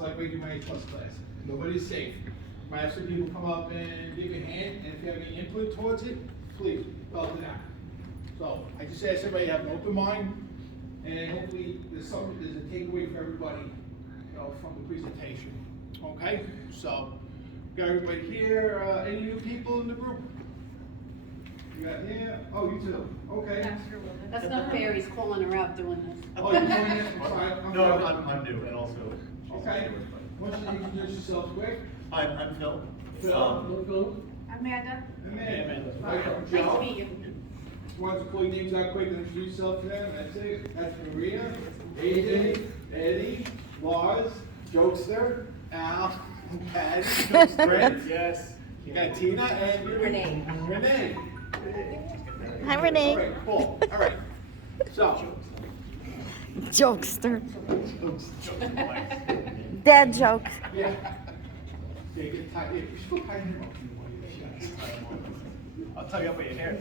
It's like waiting my A-plus class. Nobody's safe. Might have some people come up and give you a hand, and if you have any input towards it, please, belt it out. So, I just ask everybody to have an open mind, and hopefully there's a takeaway for everybody, you know, from the presentation. Okay? So, got everybody here. Any new people in the group? You got here? Oh, you too. Okay. That's not fair, he's calling her out doing this. Oh, you're doing it? I'm sorry. No, I'm new, and also. Okay. Why don't you introduce yourself quick? Hi, I'm Phil. Phil. Amanda. Amanda. Nice to meet you. Want to call your names out quick and introduce yourself to them? That's it. That's Maria, AJ, Eddie, Lars, Jokester, Al, Patty, Jokester. Yes. You got Tina and Renee. Renee. Hi, Renee. All right, cool. All right. So. Jokester. Dad jokes. Yeah. Yeah, get tight. Yeah, you should put tight in. I'll tell you up with your hair.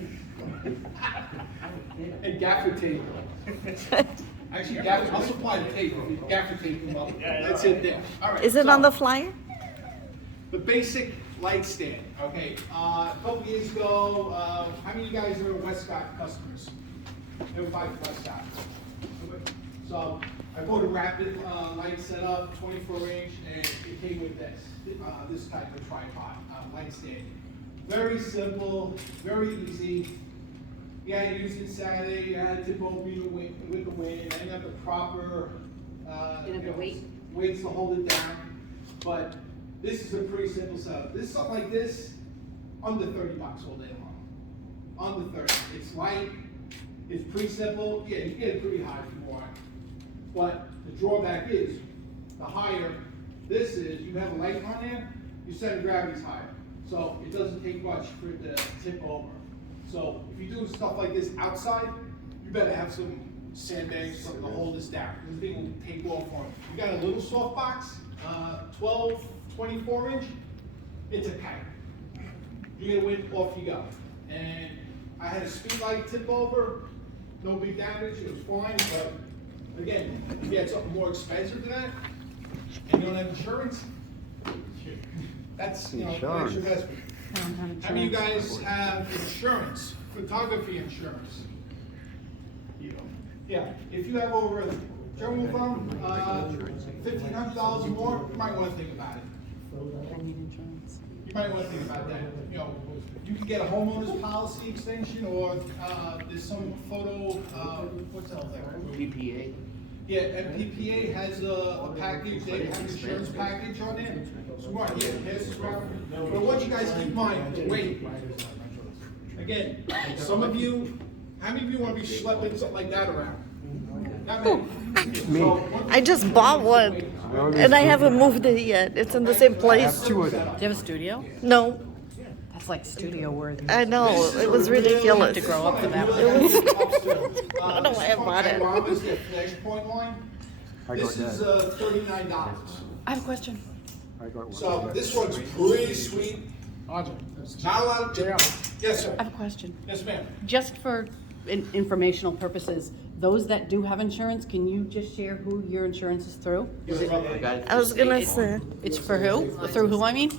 And gaffer tape. Actually, gaffer, I'll supply the tape. Gaffer tape them up. That's it there. All right. Is it so, on the flyer? The basic light stand. Okay. A couple years ago, how many of you guys are Westcott customers? Everybody Westcott. So I bought a rapid light setup, 24-inch, and it came with this type of tripod light stand. Very simple, very easy. Yeah, I used it Saturday. I had to go with the wind. I didn't have the proper weights to hold it down. But this is a pretty simple setup. This is something like this, under 30 bucks all day long. Under 30. It's light. It's pretty simple. Yeah, you can get it pretty high if you want. But the drawback is, the higher this is, you have a light on there, your center of gravity's higher. So it doesn't take much for it to tip over. So if you do stuff like this outside, you better have some sandbags, something to hold this down. This thing will take off on it. You got a little soft box, 12, 24-inch, it's a kite. You get a wind, off you go. And I had a speed light tip over, no big damage, it was fine, but again, if you had something more expensive than that, and you don't have insurance, that's, you know, extra investment. How many of you guys have insurance, photography insurance? You don't. Yeah, if you have over, general fund, $1,500 or more, you might want to think about it. I need insurance. You might want to think about that. You know, you can get a homeowner's policy extension, or there's some photo, what's else there? PPA. Yeah, and PPA has a package, they have an insurance package on there. So right here, pass this around. But I want you guys to keep in mind, the weight. Again, some of you, how many of you want to be schlepping something like that around? Not many. Me. I just bought one, and I haven't moved it yet. It's in the same place. Two of them. Do you have a studio? No, That's like studio worthy. I know. It was ridiculous. To grow up to that It was. I don't know why I bought it. This is the flashpoint line. This is $39. I have a question. So this one's pretty sweet. Not a lot of. Yes, sir. I have a question. Yes, ma'am. Just for informational purposes, those that do have insurance, can you just share who your insurance is through? I was gonna say. It's for who? Through who, I mean?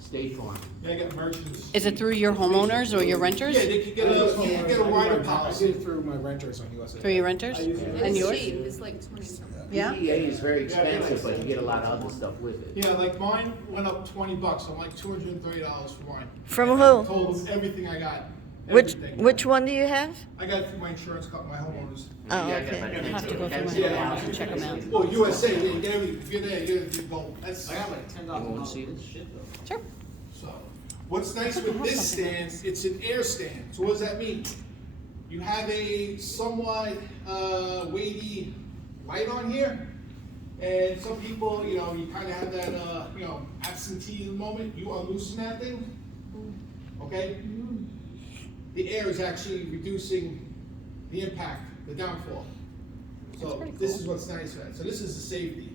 State Farm. Yeah, I got merchants. Is it through your homeowners or your renters? Yeah, they could get a rider I policy. did through my renters on USA. Through your renters? And yours? It's like 20 something. Yeah? PPA is very expensive, but you get a lot of other stuff with it. Yeah, like mine went up $20. I'm like $230 for mine. From And who? I told them everything I got. Everything. Which one do you have? I got it through my insurance company, my homeowners. Oh, Yeah, I got okay. my I have to go through my Yeah. house and check them out. Well, USA, yeah, you get everything. If you're there, you go. That's. I got like $10. You want to see this shit though? Sure. So, what's nice with this stand, it's an air stand. So what does that mean? You have a somewhat weighty light on here, and some people, you know, you kind of have that, you know, absentee moment. You unloosen that thing, okay? The air is actually reducing the impact, the downfall. So this is what's nice about it. So this is the safety.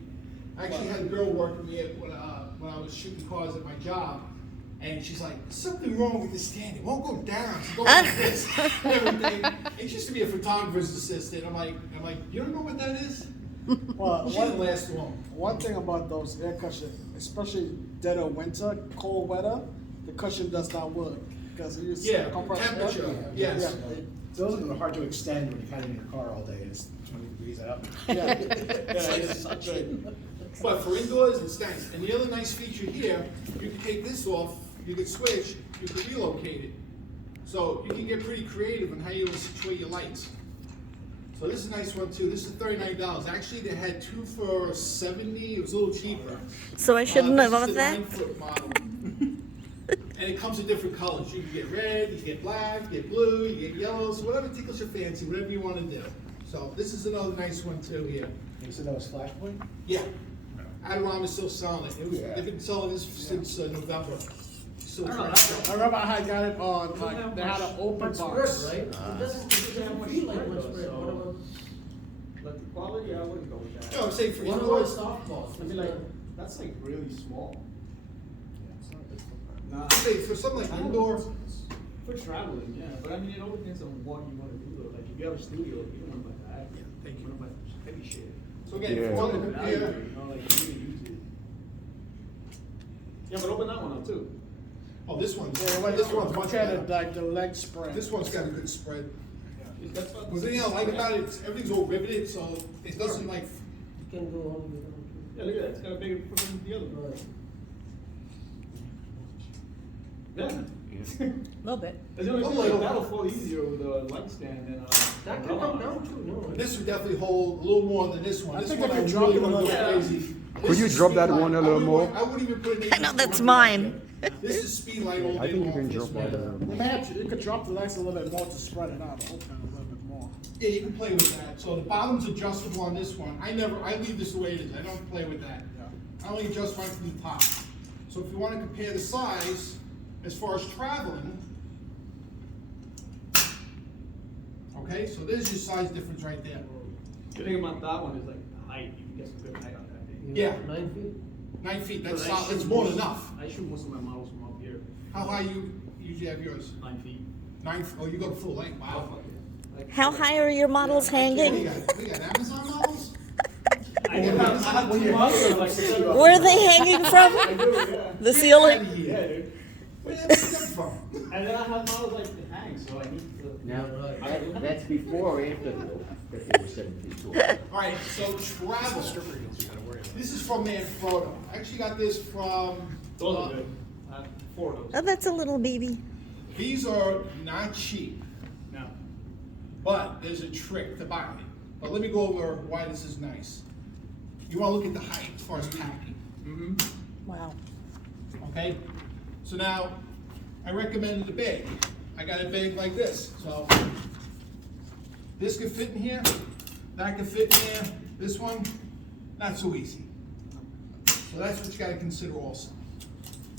I actually had a girl working with me when I was shooting cars at my job, and she's like, "There's something wrong with the stand. It won't go down. It's going like this." Everything. It used to be a photographer's assistant. I'm like, you don't know what that is? Well, Shouldn't last long. one thing about those air cushions, especially dead of winter, cold weather, the cushion does not work. Because you see Yeah, the compressed air. temperature, yes. Yeah, Those are hard to extend when you're kind of in your car all day, it's 20 degrees out. yeah. It's good. But for indoors, it's nice. And the other nice feature here, you can take this off, you can switch, you can relocate it. So you can get pretty creative on how you situate your lights. So this is a nice one too. This is $39. Actually, they had two for $70. It was a little cheaper. So I shouldn't have This bought is a that? 9-foot model. And it comes in different colors. You can get red, you can get black, you get blue, you get yellow, so whatever tickles your fancy, whatever you want to do. So this is another nice one too here. You said that was Flashpoint? Yeah. Adorama is still selling it. They've been selling this since November. Still trying to sell I remember I had got it on, like, they had an open box. Right? It doesn't have much spread though, so. But the quality, I wouldn't go with it. that. No, I'm saying for One of indoors. those softballs, I mean, like, that's like really small. Nah, I'm saying for something like indoor. for traveling, yeah, but I mean, it all depends on what you wanna do though, like, if you have a studio, you don't wanna buy that. Thank You wanna buy heavy shit. So again, Yeah. if you want to Value, compare, you know, like, you really use it. Yeah, but open that one up too. oh, this one, Yeah, when this one's much look at it, better. like the leg spread. This one's got a good spread. That's what. The thing I like about it, everything's all riveted, so it doesn't like, You can go all the way down. Yeah, look at that, it's got a bigger footprint than the other. Right. Yeah. A little bit. It's the only A thing, little. like, that'll fall easier with a light stand than, That could come down too, no? this would definitely hold a little more than this one. I This think one I could drop really it a wanna go little. crazy. Could This you is drop that speed one light. a little more? I wouldn't even put it. I know, that's mine. This is speed light all I day think you long. can for drop this that a one. little You more. may have to, you could drop the legs a little bit more to spread it out, open it a little bit more. Yeah, you can play with that. So the bottom's adjustable on this one. I leave this the way it is. I don't play with that. I only adjust right from the top. So if you want to compare the size, as far as traveling, okay, so there's your size difference right there. the thing about that one is like the height, you can get some good height on that thing. Yeah. 9 feet? 9 feet, But that's I solid. shoot It's more than most- enough. I shoot most of my models from up here, How high you usually have yours? 9 feet. 9, oh, you go full length, Oh, wow. fuck it. Like- How high are your models We hanging? got Amazon models? I have two models that are like 6 feet. Where are they hanging I from? do, yeah. The ceiling? Get outta here. Yeah, dude. Where did that come from? And then I have models like the hang, so I need to. Now, that's before or after that they were 7 feet tall? All right, so travel. This is from Manfrotto. I actually got this from. Those are good. I have 4 of those. Oh, that's a little baby. These are not cheap, No. but there's a trick to buying it. But let me go over why this is nice. You want to look at the height as far as packing. Wow. Okay? So now, I recommended a bag. I got a bag like this. So this can fit in here, that can fit in there, this one, not so easy. So that's what you gotta consider also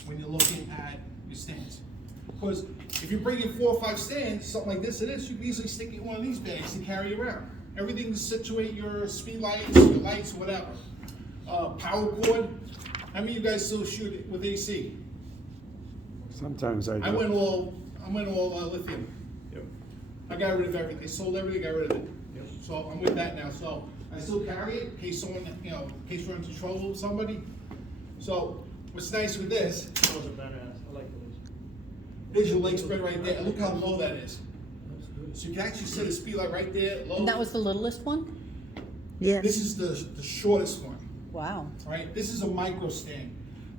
when you're looking at your stands. Because if you bring in 4 or 5 stands, something like this, you can easily stick it in one of these bags to carry around. Everything to situate your speed lights, your lights, whatever. Power cord. How many of you guys still shoot it with AC? Sometimes I I do. went all lithium. Yep. I got rid of everything. They sold everything, got rid of it. So I'm with that now. So I still carry it in case someone, in case we're into trouble with somebody. So what's nice with this, Those are badass. I like those. is your leg spread right there. Look how low that is. So you can actually set a speed light right there, low. And that was the littlest one? Yeah. This is the shortest one, Wow. right? This is a micro stand.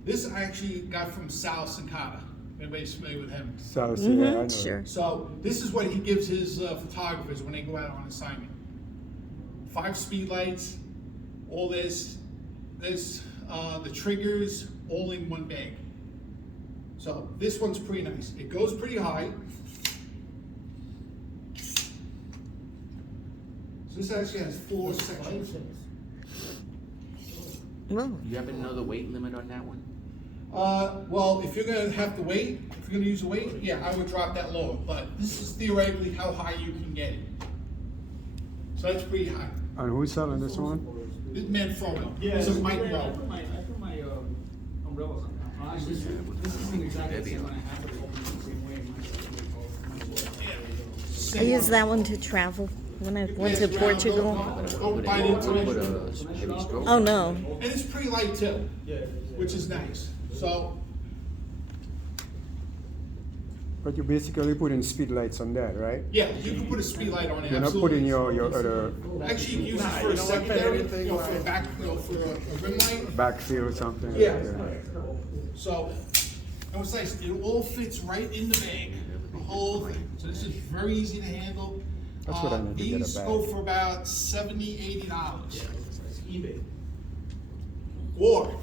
This I actually got from Sal Sankata. Anybody's familiar with him? So, yeah, I know. Sure. So this is what he gives his photographers when they go out on assignment. 5 speed lights, all this, the triggers, all in one bag. So this one's pretty nice. It goes pretty high. So this actually has 4 sections. Whoa. You have another weight limit on that one? Well, if you're gonna have to wait, if you're gonna use a weight, yeah, I would drop that lower. But this is theoretically how high you can get it. So that's pretty high. And who's selling this one? This Manfrotto. Yeah, This is I micro. put my umbrellas on that. This isn't exactly the same one I have, but it's open the same way. I use that one to travel. when I You went pass to around, Portugal. don't bite into Put it. a heavy stroke. Oh no. And it's pretty light too, Yeah. which is nice. So, But you basically putting speed lights on that, right? yeah, you can put a speed light on it, You're not absolutely. putting your other Actually, you can use it for a secondary, for a back, for a rim light. backfill or something? Yeah. So, and what's nice, it all fits right in the bag, the whole thing. So this is very easy to handle. That's what I need to get a These bag. go for about $70, $80. It's eBay. Or,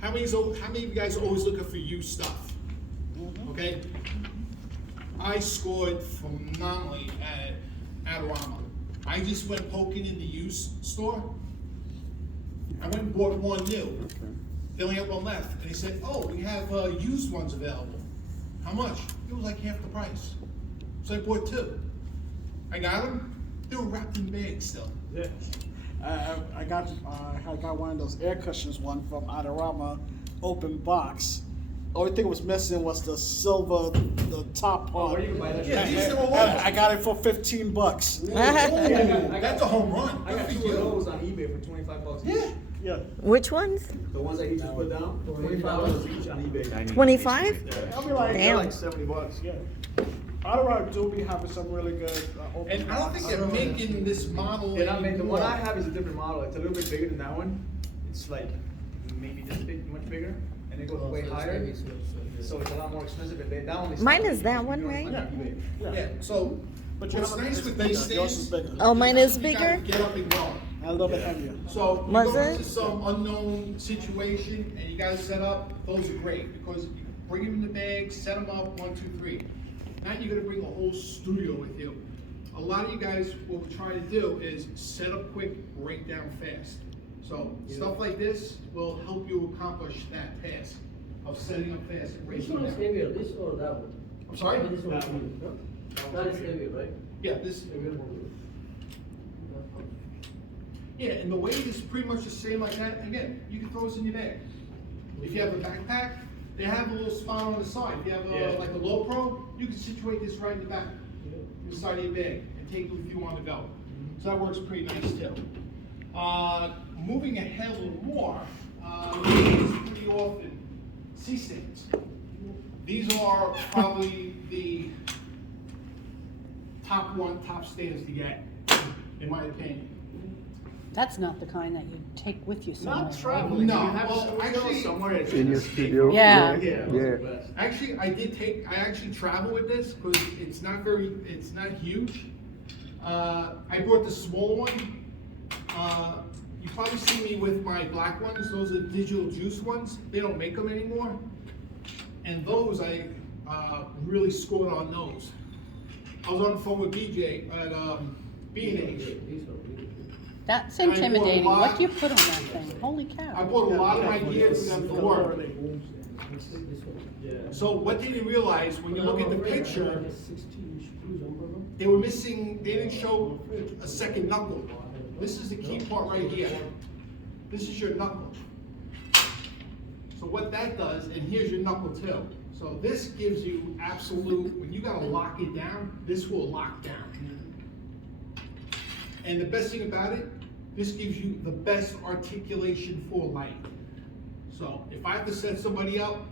how many of you guys are always looking for used stuff? Okay? I scored phenomenally at Adorama. I just went poking in the used store. I went and bought one new. Okay. They only had one left. And they said, oh, we have used ones available. How much? It was like half the price. So I bought two. I got them. They were wrapped in bags still. Yeah. I got one of those air cushions, one from Adorama, open box. Only thing was missing was the silver, the top part. where you can buy that? Yeah, these are all I got it for $15. That's a home run. I got Good for 2 of you. those on eBay for $25 each. Yeah. Yeah. Which ones? The ones that he just put down, $25 each on eBay. 25? I'll be like, Damn. like $70. Yeah. Adorama do be having some really good open And I don't think they're making this model And I mean, the one I anymore. have is a different model. It's a little bit bigger than that one. It's like maybe this big, much bigger, and it goes way higher. So it's a lot more expensive. And that one is Mine is that one, right? Yeah, so But you what's have a nice with bigger. these Yours is things, bigger. Oh, mine is you gotta bigger? get up and go. And a little bit heavier. So you Was go it? into some unknown situation and you guys set up, those are great because you can bring them in the bag, set them up, 1, 2, 3. Now you're gonna bring a whole studio with you. A lot of you guys, what we're trying to do is set up quick, break down fast. So stuff like this will help you accomplish that task of setting up fast and Which breaking one is down. heavier, this or that one? I'm sorry? This one is heavier, no? That is heavier, right? Yeah, this, Heavier one. yeah, and the weight is pretty much the same like that. Again, you can throw this in your bag. If you have a backpack, they have a little spot on the side. If you have Yeah. like a low pro, you can situate this right in the back, in the side of your bag, and take it with you on the go. So that works pretty nice too. Moving ahead a little more, we use pretty often C-stands. These are probably the top stands to get, in my opinion. That's not the kind that you take with you somewhere. Not traveling. No, You have well, to actually- go somewhere. It's In your just- studio? Yeah. Yeah. Yeah. Actually, I actually travel with this because it's not huge. I brought the small one. You probably see me with my black ones. Those are digital juice ones. They don't make them anymore. And those, I really scored on those. I was on the phone with BJ at B&H. This one. That's I bought a intimidating. lot- What do you put on that thing? Holy I cow. bought a lot of my gear for them to work. This one. Yeah. So what they didn't realize, when you look at the picture, 16 screws on bottom. they were missing, they didn't show a second knuckle. This is the key part right here. This is your knuckle. So what that does, and here's your knuckle too. So this gives you absolute, when you gotta lock it down, this will lock down. And the best thing about it, this gives you the best articulation for light. So if I have to set somebody up,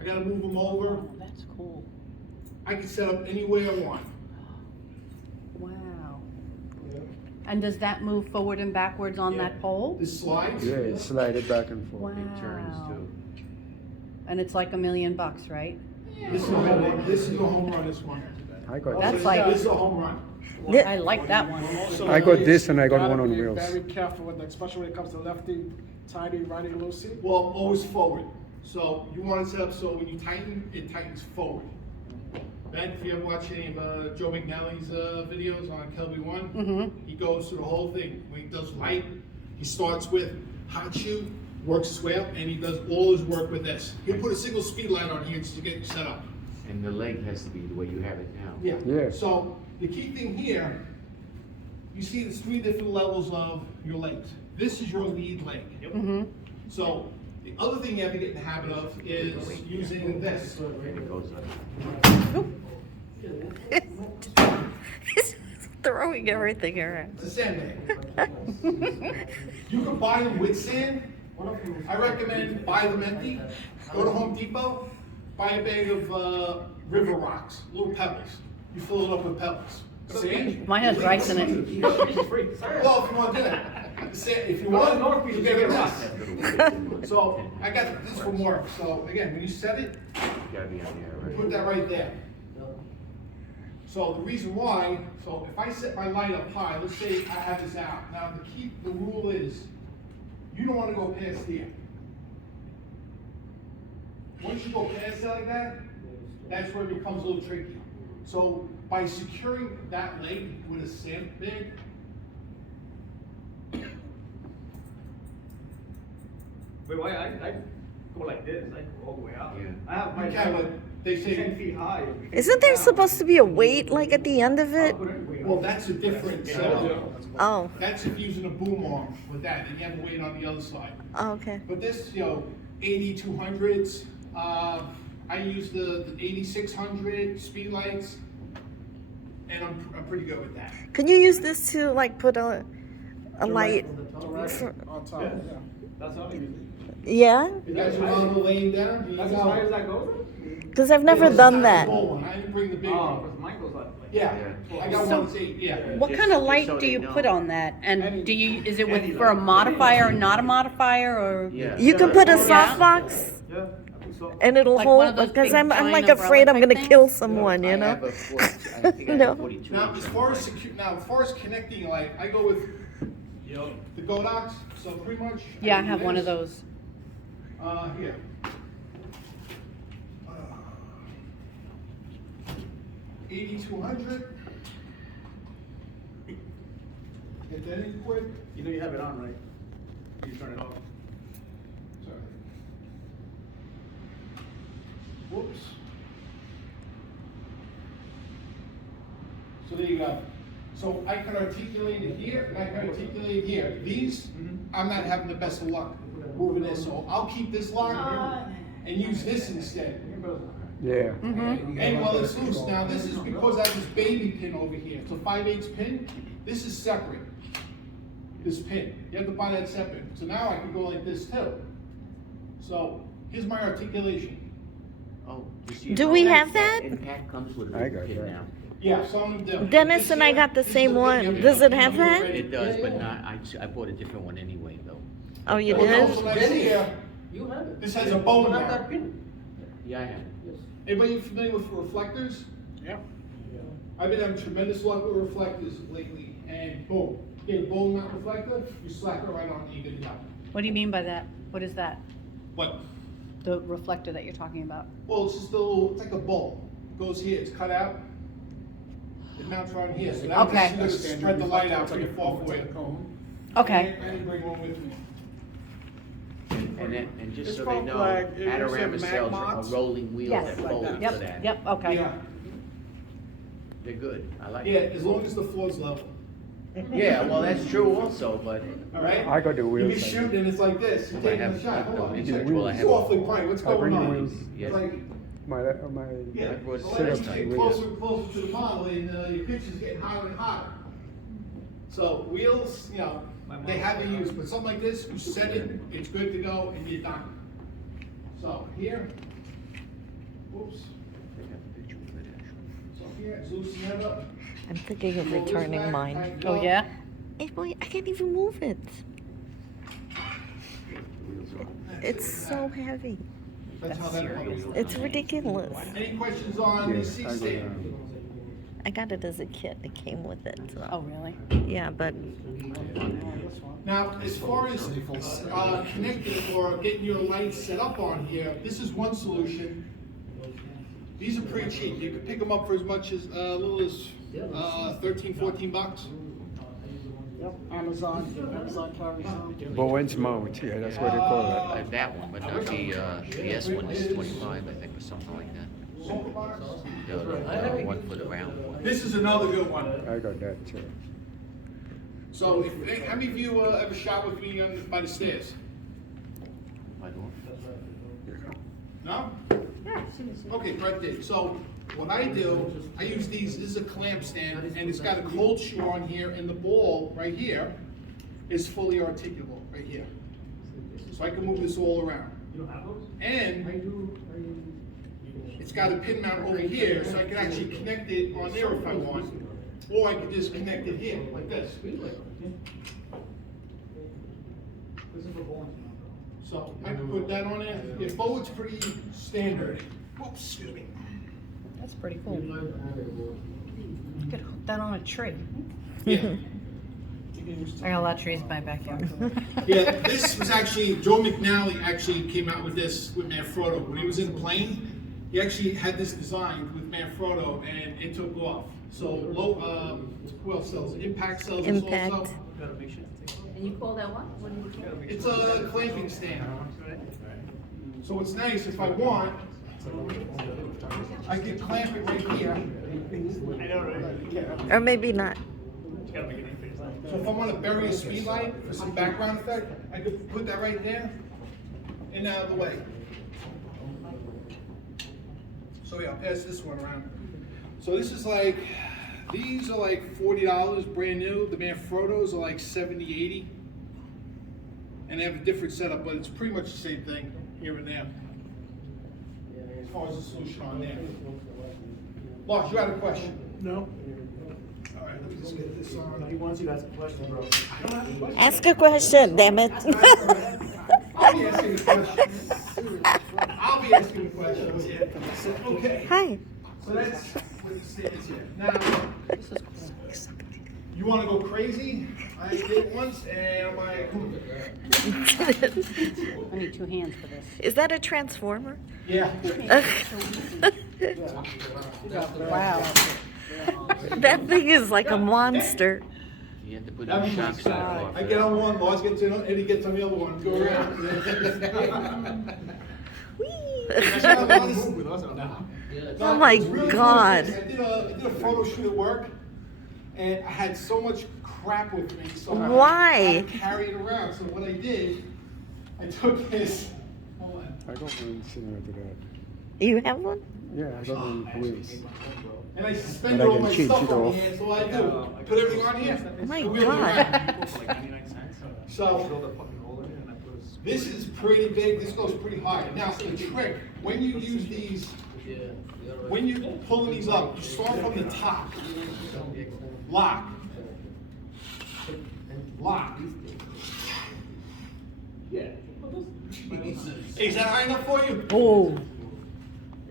I gotta move them over, Oh, that's cool. I can set up any way I want. Wow. And does that move forward and backwards on that pole? This slides. Yeah, it slide it back and forth. Wow. And it's like $1 million, right? This is a home run. This is a home run, this one. I got That's this. like- This is a home run. I like that one. Also, I got this and I got gotta one on be wheels. Very careful with, especially when it comes to lefty, tighty, righty, loosey. Well, always forward. So you want to set up so when you tighten, it tightens forward. Ben, if you ever watch any of Joe McNally's videos on Kelby One, he goes through the whole thing. When he does light, he starts with hot shoe, works his way up, and he does all his work with this. He'll put a single speed light on here just to get it set up. And the leg has to be the way you have it now. Yeah. So the key thing here, you see there's 3 different levels of your legs. This is your lead leg. So the other thing you have to get in the habit of is using this. And it goes up. He's throwing everything around. It's a sandbag. You can buy them with sand. I recommend buy them empty. Go to Home Depot, buy a bag of river rocks, little pebbles. You fill it up with pebbles. Sand. Mine has rice in it. Well, if you want to do that, if you want, you get this. So I got this from work. So again, when you set it, put that right there. So the reason why, so if I set my light up high, let's say I have this out. Now the rule is, you don't want to go past here. Once you go past it like that, that's where it becomes a little tricky. So by securing that leg with a sandbag, Wait, why, I go like this, I go all the way out. Yeah. I have my. you can, but they 10 say, feet high. Isn't there supposed to be a weight like at the end of it? well, that's a different setup. Oh, That's if using a boom arm with that, and you have a weight on the other side. oh, okay. But this, 8200s, I use the 8600 speed lights, and I'm pretty good with that. Can you use this to like put a light? Direct For- on top, Yeah. yeah. That's how I use it. Yeah, You guys are on the laying down? You That's go. as high as that goes? because I've never This is done not that. the full one. I didn't bring the big Oh, one. because mine goes like. Yeah, I got So- one that's 8, yeah. What Just- kind of just light so do they you know. put on that? And do you, is it with, Any for a light. modifier or not a modifier, or? Yeah. You can put a Yeah. softbox Yeah, I think so. and it'll Like one of hold, those because big I'm like giant afraid I'm umbrella gonna type kill things? someone, you I know? have I think I No. have 42. Now, as far as as far as connecting, like, I go with, the Godox, so pretty much. Yeah, I do have one of this. those. Here. Uh, 8200. Get that in quick. You know you have it on, right? You turn it off. Sorry. Whoops. So there you go. So I can articulate it here, and I can articulate it here. These, I'm not having the best of luck moving this, so I'll keep this locked and use this instead. Yeah. And while it's loose, now this is because I have this baby pin over here. It's a 5/8 pin. This is separate. This pin. You have to buy that separate. So now I can go like this too. So here's my articulation. Oh, just so you Do know, we have that? Impact comes with I a got pin that. now. Yeah, some of them do. Dennis This and I here, got the this is same the one. pin you Does it to have use that? already. It does, but not, I bought a different one anyway, though. Oh, you Well, did? also nice here, You have it. this has a bone You have mark. that pin? Yeah, I have. Yes. Anybody familiar with reflectors? Yeah. I've been having tremendous luck with reflectors lately, and boom, get a bone mount reflector, you slack it right on, and you get it out. What do you mean by that? What is that? What? The reflector that you're talking about? Well, it's just a little, it's like a bowl. It goes here, it's cut out. It mounts right here, so that Okay. way it's gonna spread the light out pretty far for you. Okay. I didn't bring one with me. And just It's so they from know, Flag. It was Adorama in sells Magmots. a rolling wheel Yes. that folds for Yep, that. yep, okay. Yeah, They're good, I like yeah, it. as long as the floor's level, Yeah, well, that's true also, but all right? I got the You wheels. be shooting and it's like this, you're I taking have a shot, hold on. the It's individual, I it's have- awfully bright, what's I bring going the on? wheels. It's Yes. like, My yeah, I brought well, setup as you time get with closer it. and closer to the model, and your picture's getting hotter and hotter. So wheels, they have to use, but something like this, you set it, it's good to go, and you're done. So here, whoops, They have a picture with it, actually. so here, it's loosen that up. I'm thinking of Roll this returning back, mine. tighten it Oh, up. yeah? Hey, boy, I can't even move it. Wheels on. It's so heavy. That's how that works. It's ridiculous. Any questions on the Yes, seat I got stand? I got it as a kit. It came with it. So. Oh, really? Yeah, but Now, as far as connecting or getting your lights set up on here, this is one solution. These are pretty cheap. You can pick them up for as much as, little as, 13, 14 bucks. Yep, Amazon carries them. Bowen's mount, yeah, that's what they call I have that one, but not the S one is 25, I think, or something like that. The one for the round one. This is another good one. it. I got that too. So, how many of you ever shot with me by the stairs? I don't. No? Okay, right there. So, what I do, I use these, this is a clamp stand, and it's got a cold shoe on here, and the ball right here is fully articulable, right here. So I can move this all around. You don't have those? And it's got a pin mount over here, so I can actually connect it on there if I want. Or I can just connect it here, like this. So I can put that on there. Yeah, forward's pretty standard. Oops, excuse me. That's pretty cool. You could hook that on a tree. Yeah. I got a lot of trees in my backyard. Yeah, this was actually, Joe McNally actually came out with this with Manfrotto. When he was in the plane, he actually had this designed with Manfrotto and it took off. So who else sells it? Impact sells this Impact. also. And you call that what? What do you call it? It's a clamping stand. So it's nice if I want, I can clamp it right here. I know, right? Or maybe not. You gotta make it easy. So if I want to bury a speed light for some background effect, I could put that right there and out of the way. So yeah, I'll pass this one around. So this is like, these are like $40 brand new. The Manfrottos are like 70, 80. And they have a different setup, but it's pretty much the same thing here and there. As far as the solution on there. Lars, you had a question? No. All right, let me just get this on. He wants you to ask a question, bro. Ask a question, damn it. I'll be asking the questions. I'll be asking the questions. Yeah. Okay. Hi. So that's what it stands here. Now, you want to go crazy? I did it once, and I'm like, I need 2 hands for this. Is that a transformer? yeah. Wow. That thing is like a monster. You have to put That your means shocks on it off. I get on one, Lars gets in, Eddie gets on the other one. Go around. Oh my It's really God. cool. I did a photo shoot at work, and I had so much crap with me, so Why? I had to carry it around. So what I did, I took his. Hold on. I got one similar to that. You have one? Yeah, I got one wheels. And I suspended But I all can my change stuff it on off. here, so I do. I put everything on here. Oh my The wheels are God. around. For like 99 cents. So Build a fucking hole in it and I put a. this is pretty big. This goes pretty high. Now the trick, when you use these, when you're pulling these up, you start from the top. Lock. Lock. Yeah. Is that high enough for you? Oh,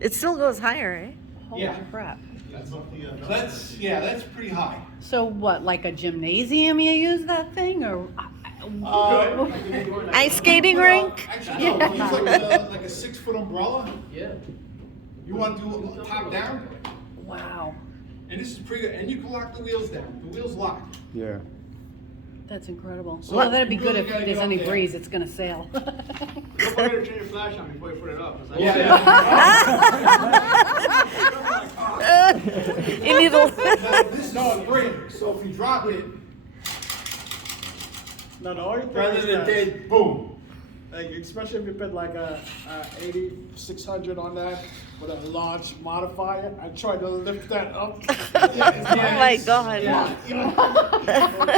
It still goes higher, eh? holy Yeah. crap. That's pretty high. So what, like a gymnasium you use that thing, or? Ice skating rink? Actually, no. Yeah. Use like a 6-foot umbrella. Yeah. You want to do a top down? Wow, And this is pretty good. And you can lock the wheels down. The wheels lock. Yeah. that's incredible. So Well, that'd be you good really if gotta there's get any up there. breeze, it's gonna sail. Don't forget to turn your flash on before you put it up. It's like- You need Now, a. this is a spring, so if you drop it, No, the only thing rather is than that, dead, boom. like, especially if you put like a 8600 on that with a large modifier, I tried to lift that up. Oh my God. Yeah.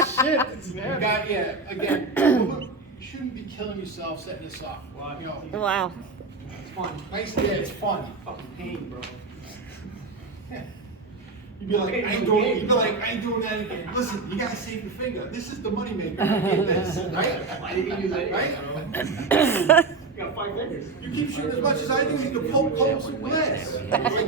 Shit, it's You heavy. got, yeah, again, you shouldn't be killing yourself setting this up. You know, Wow. It's fun. nice, yeah, it's fun. Fucking pain, bro. You'd be like, I ain't doing that again. Listen, you gotta save your finger. This is the moneymaker. Get this, right? You can use it. Right? You got 5 fingers. You keep shooting as much as I do, you can poke some glass.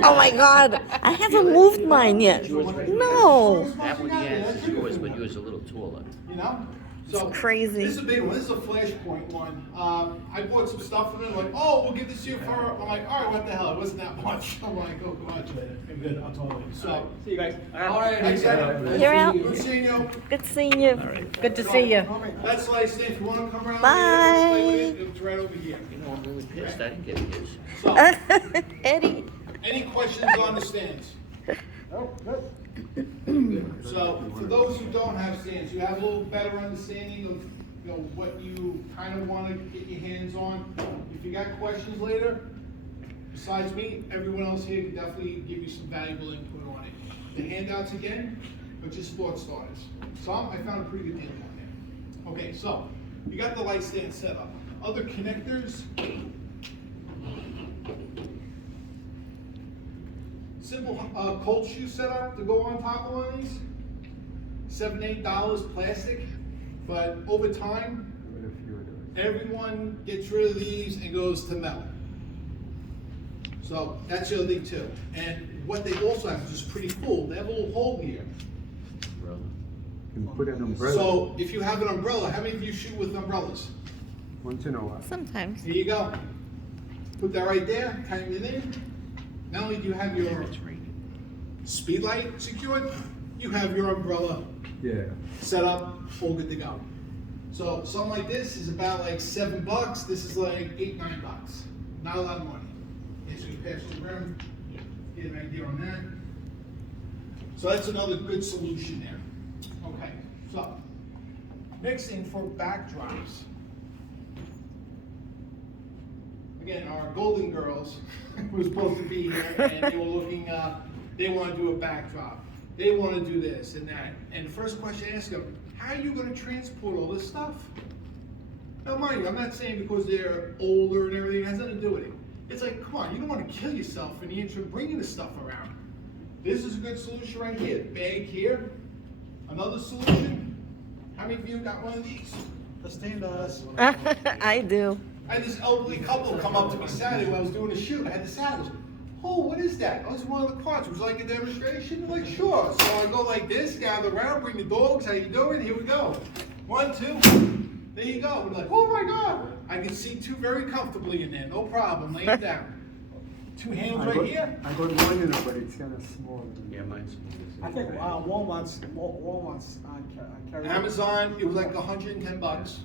Oh my God. I haven't moved mine yet. No. That one, yeah, is yours, but yours is a little taller. You know? So, crazy. This is a big one. This is a Flashpoint one. I bought some stuff from it. Like, oh, we'll give this to you for. I'm like, all right, what the hell? It wasn't that much. I'm like, oh, come on. Good, I'll tell you. So, See you guys. all right, next time. You're out. Good seeing you. Good seeing you. Good to see you. That's Slice. If you want to come around, Bye. here, it's right over here. You know, I'm really pissed. I didn't get his. So, Eddie. any questions on the stands? Oh, good. So, for those who don't have stands, you have a little better understanding of, you know, what you kind of want to get your hands on. If you got questions later, besides me, everyone else here can definitely give you some valuable input on it. The handouts again are just thought starters. Some, I found a pretty good handout there. Okay, so, you got the light stand set up. Other connectors. Simple cold shoe setup to go on top of one of these. $7, $8 plastic, but over time, everyone gets rid of these and goes to metal. So that's the other thing too. And what they also have, which is pretty cool, they have a little hole here. You can put an umbrella. So if you have an umbrella, how many of you shoot with umbrellas? Once in a while. Sometimes. Here you go. Put that right there, tighten it in. Not only do you have your speed light secured, you have your umbrella Yeah. set up, all good to go. So something like this is about like $7. This is like $8, $9. Not a lot of money. Okay, so you pass the rim, get an idea on that. So that's another good solution there. Okay, so next thing for backdrops. Again, our Golden Girls were supposed to be here, and they were looking. They want to do a backdrop. They want to do this and that. And the first question I ask them: how are you going to transport all this stuff? Now, mind you, I'm not saying because they're older and everything, it has nothing to do with it. It's like, come on, you don't want to kill yourself in the interim bringing this stuff around. This is a good solution right here. Bag here. Another solution. How many of you got one of these? Christine does. I do. I had this elderly couple come up to me Saturday when I was doing a shoot. I had the saddles. Oh, what is that? Oh, it's one of the carts. Was it like a demonstration? I'm like, sure. So I go like this, gather around, bring the dogs. How you doing? Here we go. 1, 2. There you go. We're like, oh my God. I can see two very comfortably in there. No problem. Lay it down. Two handles right here. I got one, you know, but it's kind of small. Yeah, mine's small. I think Walmart's carry. Amazon, it was like $110.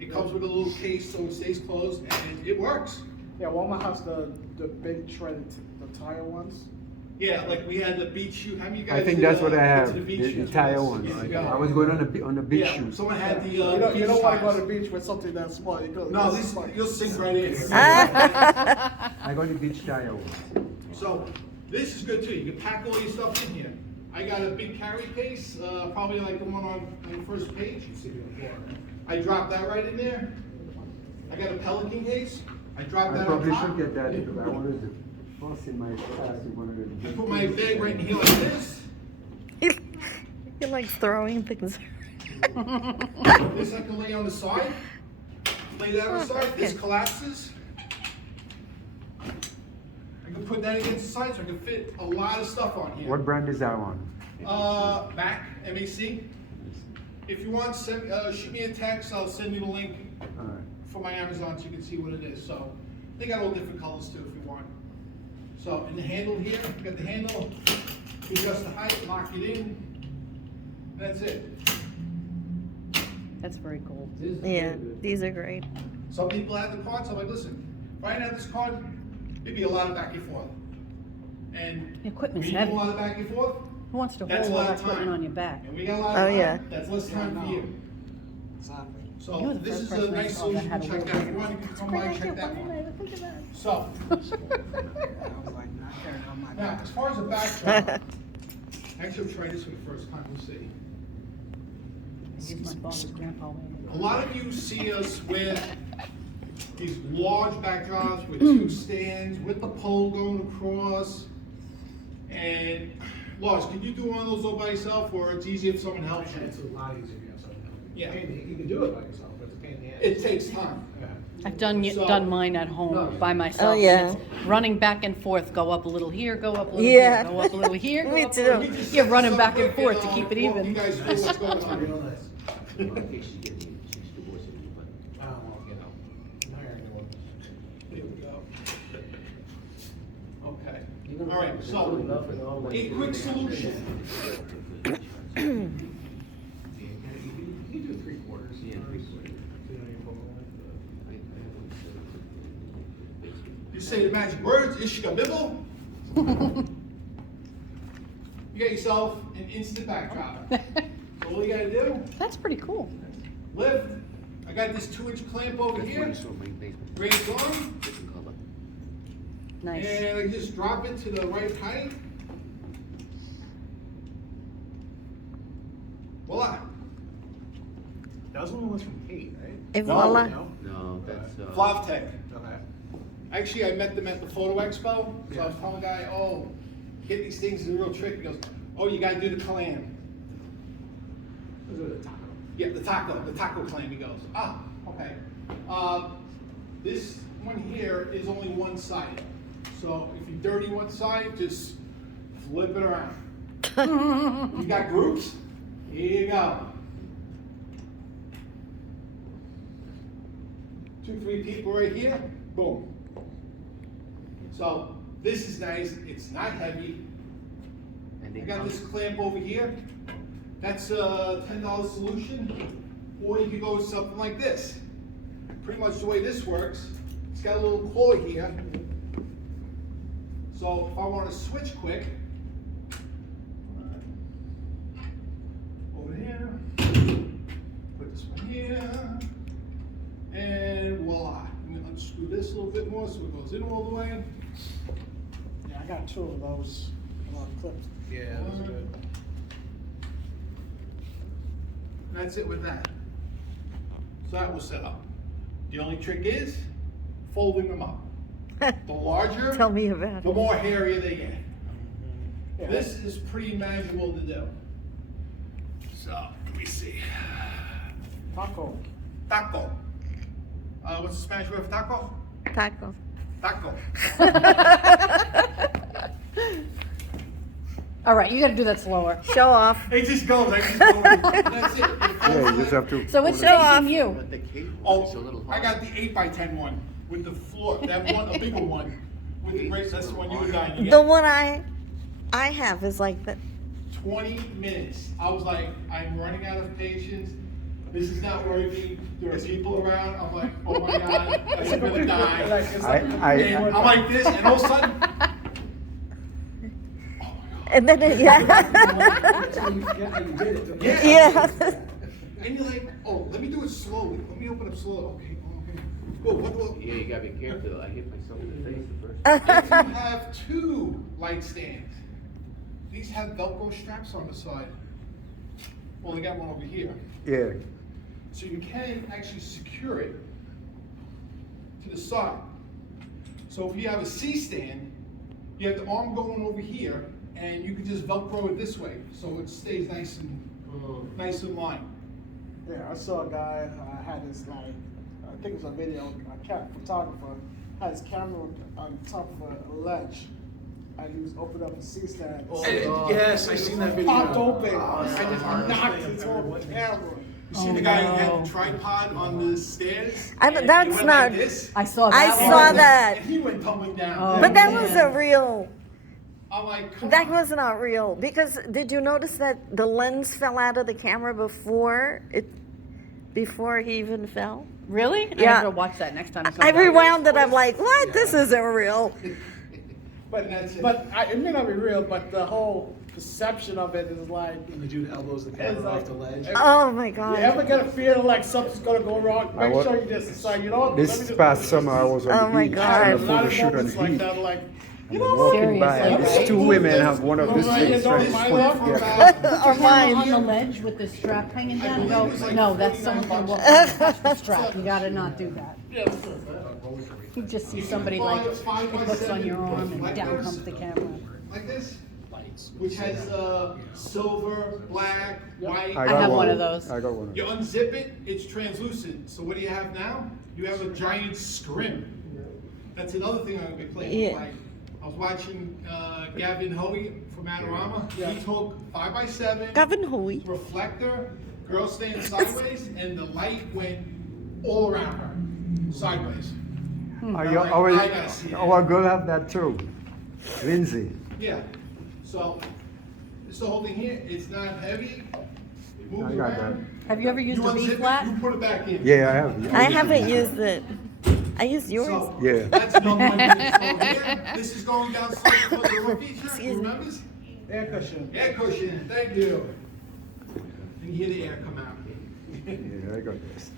It comes with a little case so it stays closed and it works. Yeah, Walmart has the big tread, the tire ones. Yeah, like we had the beach shoot. How many of you guys I think did, that's what I went have, to the beach the shoot tire with us ones. years ago? I was going on the beach Yeah, shoot. someone had the You don't beach want to go to tires. the beach with something that small. You go, No, it's this, like- you'll sink right in. I got the beach tire ones. So this is good too. You can pack all your stuff in here. I got a big carry case, probably like the one on the first page. I dropped that right in there. I got a Pelican case. I dropped I that on probably top. should get that because I wanted to toss in my class in one of the. I put my bag right in here like this. He likes throwing things. This I can lay on the side. Lay that on the side. This collapses. I can put that against the side so I can fit a lot of stuff on here. What brand is that one? Mac, MAC. If you want, shoot me a text. I'll send you the link Alright. for my Amazon so you can see what it is. So they got all different colors too if you want. So in the handle here, you got the handle. You adjust the height, lock it in. That's it. That's very cool. Yeah, these are great. Some people have the cards. I'm like, listen, if I didn't have this card, it'd be a lot of back and forth. And The equipment's when you heavy. do a lot of back and forth, Who wants to that's hold a all lot that of time. equipment on your back? And we got a lot Oh, of time. yeah. That's less time for you. Exactly. So You're the this first is a person I nice saw that solution. had a Check little that. If bit you of- want to come by, check that one. So I was like, not carrying on my now, back. as far as a backdrop, actually, I've tried this for the first time. We'll see. I use my father's grandpa. A lot of you see us with these large backdrops with two stands, with the pole going across. And Lars, can you do one of those all by yourself, or it's easy if someone helps you? It's a lot easier if you have someone. Yeah. You can do it by yourself, but it's a pain in the ass. It takes time. Yeah. I've done mine at home by myself. Oh, and yeah. it's running back and forth, go up a little here, go up a little Yeah. here, go up a little here, go Me up a little too. here. You're running back and forth to keep it You even. guys know what's going on. Real nice. In case she's getting, she's divorcing you, but. Well, you know, I'm hiring a woman. Here we go. Okay. You're gonna- All right, you're so doing nothing all a night. quick solution. Yeah, you can do 3/4. Yeah, 3/4. You say the magic words, Ishka Bibble. You got yourself an instant backdrop. So all you gotta do, That's pretty cool. lift. I got this 2-inch clamp over here. So my basement, Raise on. different color. Nice. And I just drop it to the right height. Voila. That was one of the ones from Kate, right? Et No, voila. No? No, that's, Flavtech. Okay. Actually, I met them at the photo expo. So I was telling the guy, oh, get these things is a real trick. He goes, oh, you gotta do the clam. Yeah, the taco clam. He goes, ah, okay. This one here is only one side. So if you dirty one side, just flip it around. You got groups? Here you go. 2, 3 people right here, boom. So this is nice, it's not heavy. and I they got come, this clamp over here. That's a $10 solution. Or you could go with something like this. Pretty much the way this works, it's got a little cord here. So if I want to switch quick, over here, put this one here, and voila. I'm gonna unscrew this a little bit more so it goes in all the way. Yeah, I got 2 of those clips. Yeah, those are good. And that's it with that. So that was set up. The only trick is folding them up. The larger, Tell me about the it. more hairier they get. Yeah. This is pretty manageable to do. So, let me see. Taco. Taco. What's the Spanish word for taco? Taco. Taco. All right, you gotta do that slower. Show off. It just goes. I just go. That's it. Yeah, you just have to. So it's Show off. facing you. but the cable is a Oh, little I hard. got the 8x10 one with the floor. That one, a bigger one with the brace. That's the one you were dying to The get. one I have is like that. 20 minutes. I was like, I'm running out of patience. This is not working. There are people around. I'm like, oh my God, I'm gonna die. Like, it's like, And I'm like this, and all of a sudden, And then yeah. yeah. Yeah. And you're like, oh, let me do it slowly. Let me open up slowly. Okay, okay. Whoa, what? Yeah, you gotta be careful. I hit myself in the face the first I do have 2 light stands. These have Velcro straps on the side. Well, they got one over here. Yeah. So you can actually secure it to the side. So if you have a C stand, you have the arm going over here, and you can just Velcro it this way, so it stays nice and line. yeah, I saw a guy had his like, I think it was a video, a cat photographer had his camera on top of a ledge, and he was opening up a C-stand. Yes, I seen that video. Popped open, Oh, and that's just hard. knocked his whole camera. You see the guy who had the tripod on the stairs? I- and he that's went not- like this, I saw I that saw one. that. and he went tumbling down. Oh. But that was a man. real. I'm like, come That on. was not real because did you notice that the lens fell out of the camera before he even fell? Really? I Yeah. have to watch that next time. it comes I out. rewound it. I'm like, what? This isn't real. And that's it. But it may not be real, but the whole perception of it is like, The dude elbows the it's camera like off the ledge. Oh my You god. ever get a feeling like something's gonna go wrong? I Make wa- sure you just decide, you know what? let me This just- past summer, I was Oh on my the beach God. on a A lot photo of shoot on moments the like beach. that, like, you I'm know what? walking by, Seriously, these right? 2 women have one of these Right, things don't trying to mind put them. together. Or On mine. the ledge with the strap hanging down, believe go, it was like no, that's someone's gonna walk $49. and touch the strap, you gotta not do that. You just see somebody like, it hooks on your arm and down comes the camera. Like this, which has silver, black, white. I have one of those. I got one of You those. unzip it, it's translucent. So what do you have now? You have a giant scrim. That's another thing I'm gonna be playing with. Yeah. Like, I was watching Gavin Hoey from Adorama. Yeah. He took 5x7 Gavin Hoey. reflector, girl standing sideways, and the light went all around her, sideways. Our, I'm like, I gotta see that. our girl have that too. Lindsay. Yeah. So it's the whole thing here. It's not heavy. It moves I got around. Have you ever used You a unzip B it, flat? you put it back in. Yeah, I have. I haven't used it. I used yours. So, Yeah. that's another one that's over here. This is going down slightly for the roof feature. Excuse Who me. remembers? Air cushion. Air cushion. Thank you. You can hear the air come out. Yeah, I got this.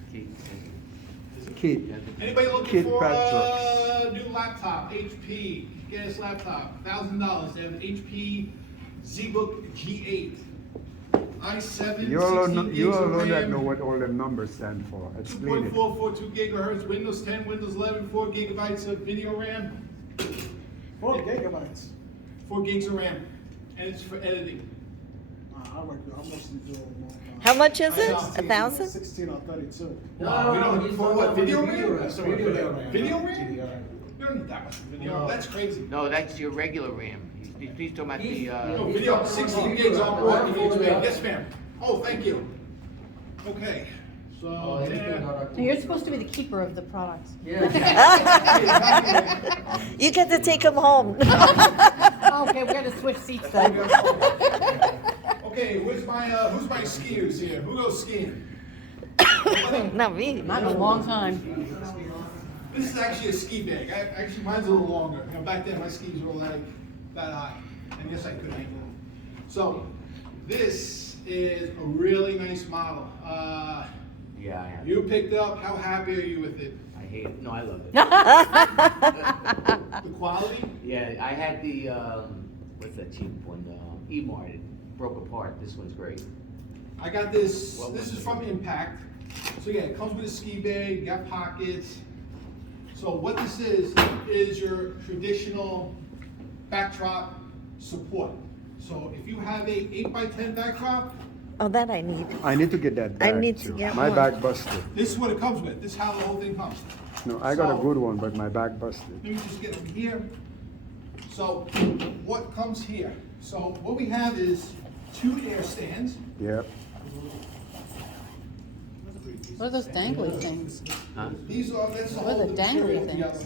Kit. Anybody looking Kit for Patrick. a new laptop, HP, gas laptop, $1,000, they have an HP ZBook G8. i7, You all 16 know, gigs you all of know that RAM, know what all them numbers stand for. Explain it. 2.442 gigahertz, Windows 10, Windows 11, 4 gigabytes of video RAM, 4 gigabytes. 4 gigs of RAM, and it's for editing. I mostly do it more. How much is it? I know. 1,000? 16 or 32. No, we don't need for what, video RAM? Sorry, video RAM. Video RAM? You don't need that much video, that's crazy. No, that's your regular RAM. He's talking about the, No, video, 16 gigs on board, you need to make. Yes, ma'am. Oh, thank you. Okay, so, yeah. So you're supposed to be the keeper of the products. You get to take them home. Okay, we're gonna switch seats then. Okay, who's my skiers here? Who goes skiing? Not me. Not in a long time. This is actually a ski bag. Actually, mine's a little longer. You know, back then my skis were like that high, and yes, I could hang them. So, this is a really nice model. yeah, I have. You picked up. How happy are you with it? I hate it. No, I love it. The quality? Yeah, I had the, what's that cheap one? E-Mart. It broke apart. This one's great. I got this. This is from Impact. So yeah, it comes with a ski bag. You got pockets. So what this is your traditional backdrop support. So if you have a 8x10 backdrop, Oh, that I need. I need to get that I back need to too. get My one. back busted. this is what it comes with. This is how the whole thing comes. No, I got a So- good one, but my back busted. Let me just get over here. So what comes here? So what we have is 2 air stands. Yep. What are those dangly things? These are, that's What are the dangly material things? together.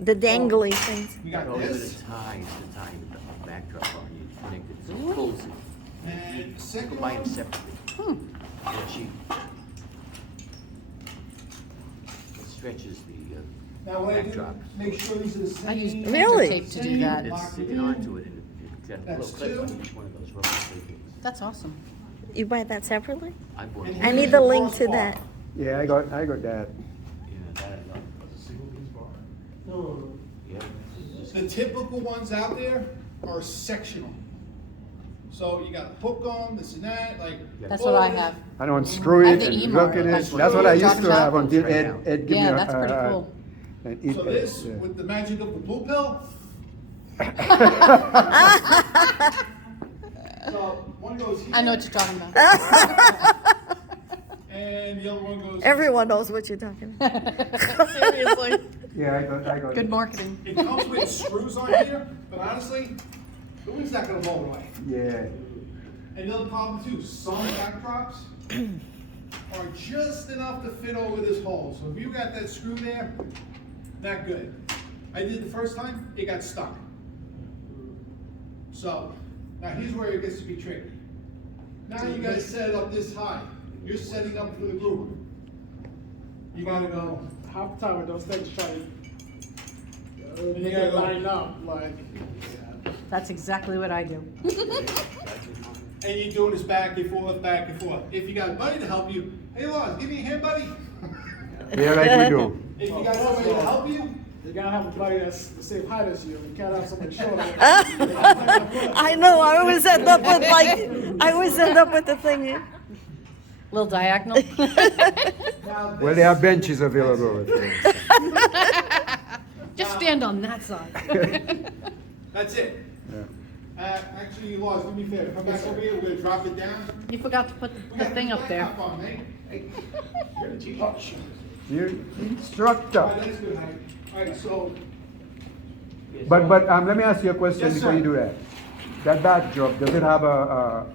The dangly things. We got Those are this. the ties the backdrop on you. Connected, so it pulls it. And You can second buy them one, separately. They're cheap. It stretches the now what I do, backdrop. make sure these are the same. I use pencil Really? tape to do that. It's sticking onto it, and it's got a That's little clip on 2. each one of those rubber things. That's awesome. You buy that separately? I bought And it. I here's need the your link to crossbar. that. Yeah, I got that. Yeah, that I love. No, Yeah. The typical ones out there are sectional. So you got to hook on this and that, like. That's what I have. I don't unscrew I it have the and E-Mart, look at it. like That's what I Talk used to Shop. have until Right Ed now. give me Yeah, a, that's pretty cool. an it, So this, yeah. with the magic of the blue pill. So one goes here. I know what you're talking about. And the other one goes. Everyone knows what you're talking about. Seriously. Yeah, I got Good it. marketing. It comes with screws on here, but honestly, the wind's not gonna blow it away. Yeah. And the other problem too, some backdrops are just enough to fit over this hole. So if you got that screw there, not good. I did the first time, it got stuck. So, now here's where it gets to be tricky. Now you gotta set it up this high. You're setting up for the group. You gotta go, Half the time with those things try to you make gotta it go. line up, like. That's exactly what I do. And you're doing this back and forth, back and forth. If you got a buddy to help you, hey Lars, give me a hand, buddy. Yeah, like we do. If you got somebody to help you, You gotta have a buddy that's the same height as you. You can't have somebody shorter. I know. I always end up with the thing. Little diagonal. now Well, there are benches available. Just stand on that side. that's it. Yeah. Actually, Lars, do me a favor, come back over here, we're gonna drop it down. You forgot to put the thing up there. On, man. Hey, you're the teacher. You instructor. Alright, that's good, Hank. Alright, so, But let me ask you a question Yes, before sir. you do that. That backdrop, does it have a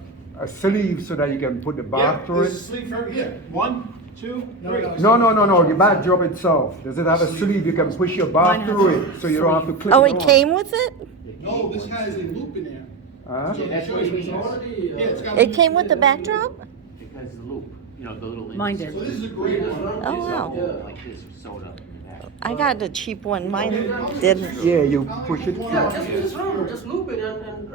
sleeve so that you can put the yeah, bar through there's a it? sleeve for here. 1, 2, 3. No, the backdrop itself. Does it have a sleeve you can push your bar Mine through has it so you don't have to clip Oh, it it on? came with it? No, this has a loop in there. Huh? So that's show what you it was what it already. is. Yeah, it's got a It loop. came with the backdrop? Because the loop, you know, the little. Mine So did. this is a great one. Oh, wow. Like this, sewed up in the back. I got a cheap one. Mine didn't. Yeah, you push it Yeah, through. just round, just loop it and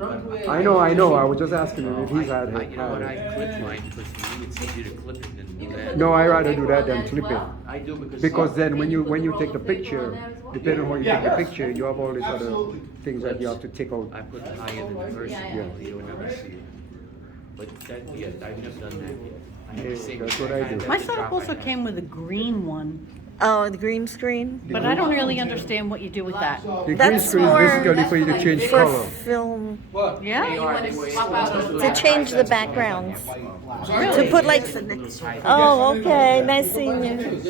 I know, I was just asking him if he's had it. You know what, I clip mine, because for me, it's easier to clip it than do that. No, I rather do that than clip it. I do Because then when you take the picture, depending on how you take the picture, you have all these other Absolutely. things that you have to take out. I put the higher than the first Yeah. one, you will never see it. But that, yeah, I've never done that yet. I have Yeah, the same- that's what I had do. that My drop setup I also had. came with a green one, Oh, the green screen? but I don't really understand what you do with that. So- The green That's screen is more basically for you to change For color. film, What? Yeah? to change the backgrounds. Sorry? To put like, oh, okay, nice seeing you.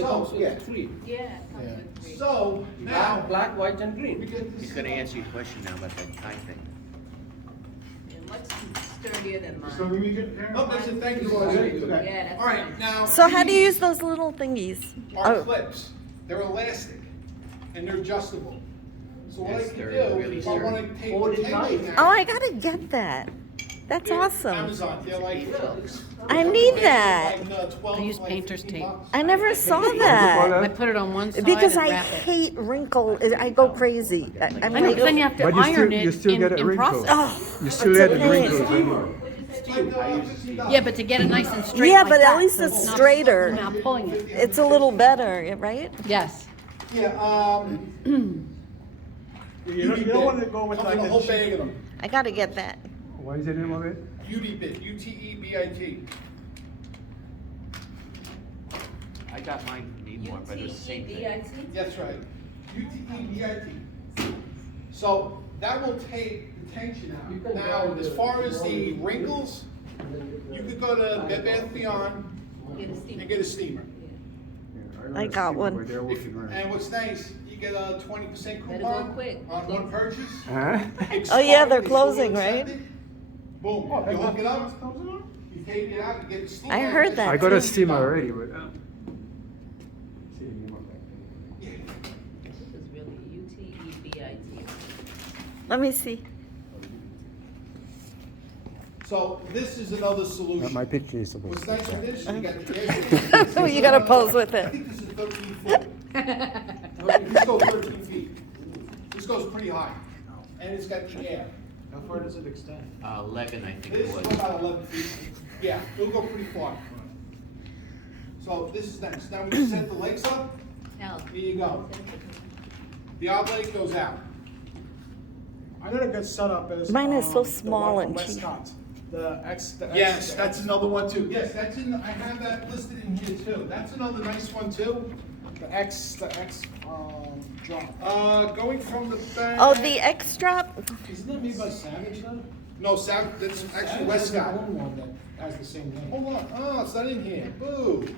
So, now, Black, white, and green. we get He's this. gonna answer your question now about that tie thing. Much sturdier than mine. So we get, oh, that's it, thank you, Roger. Yeah, that's All right, now. So how do you use those little thingies? Are Oh, clips, they're elastic, and they're adjustable. So what I Yes, can they're do, really if I wanna sturdy. take Hold the it tight. tension oh, out. I gotta get that. That's awesome. Amazon, they're like trucks. I need that. Like, 12, I use like painter's 15 tape. bucks. I never saw Call that. I that? put it on one side Because and I wrap it. hate wrinkle, I go crazy. I'm I know, 'cause then like, you have to But you still, iron you it still get a in wrinkle. process. oh, You still it's get a the pain. wrinkles. anyway. Yeah, but to get it nice and straight Yeah, like but at that, least so it's not- straighter. you're not pulling it. It's a little better, right? Yes. Yeah, You don't want to go with Comes like in a the whole cheap- bag of them. I gotta get that. What is the name of it? Beauty Bit, UTEBIT. I got mine from Emmart, but it's the same thing. UTEBIT? That's right, UTEBIT. So that will take the tension out. Now, as far as the wrinkles, you could go to Bed Bath Beyond Get a steamer. and get a steamer. I got one. But they're If- working right. And what's nice, you get a 20% Better go coupon quick. on one purchase. Huh? Oh, yeah, they're Expired, closing, they still right? accept it. Boom, Oh, you hook it up, Bed Bath Beyond? you take it out, you get the steamer. I heard that I got a too. steamer already, but. See the name of This is really UTEBIT. Let me see. So this is another that. solution. My picture is supposed What's to nice be with there. this, you got the air. You gotta pose with I it. think this is 13 foot. This goes 13 feet. This goes pretty high. And it's got the air. How far does it extend? 11, I think it This is was. about 11 feet. Yeah, it'll go pretty far. So this is nice. Now when you set the legs up, Hell. here you go. The oblate goes out. Another good setup is. Mine is so the small one and from cheap. Westcott. The X. Yes, that's another one too. Yes, that's in, I have that listed in here too. That's another nice one too. The X drop. Going from the back. Oh, the X drop? Isn't that made by Savage though? No, Sav, that's actually Savage Westcott. has their own one that has the same name. Hold on, oh, it's not in here. Boo.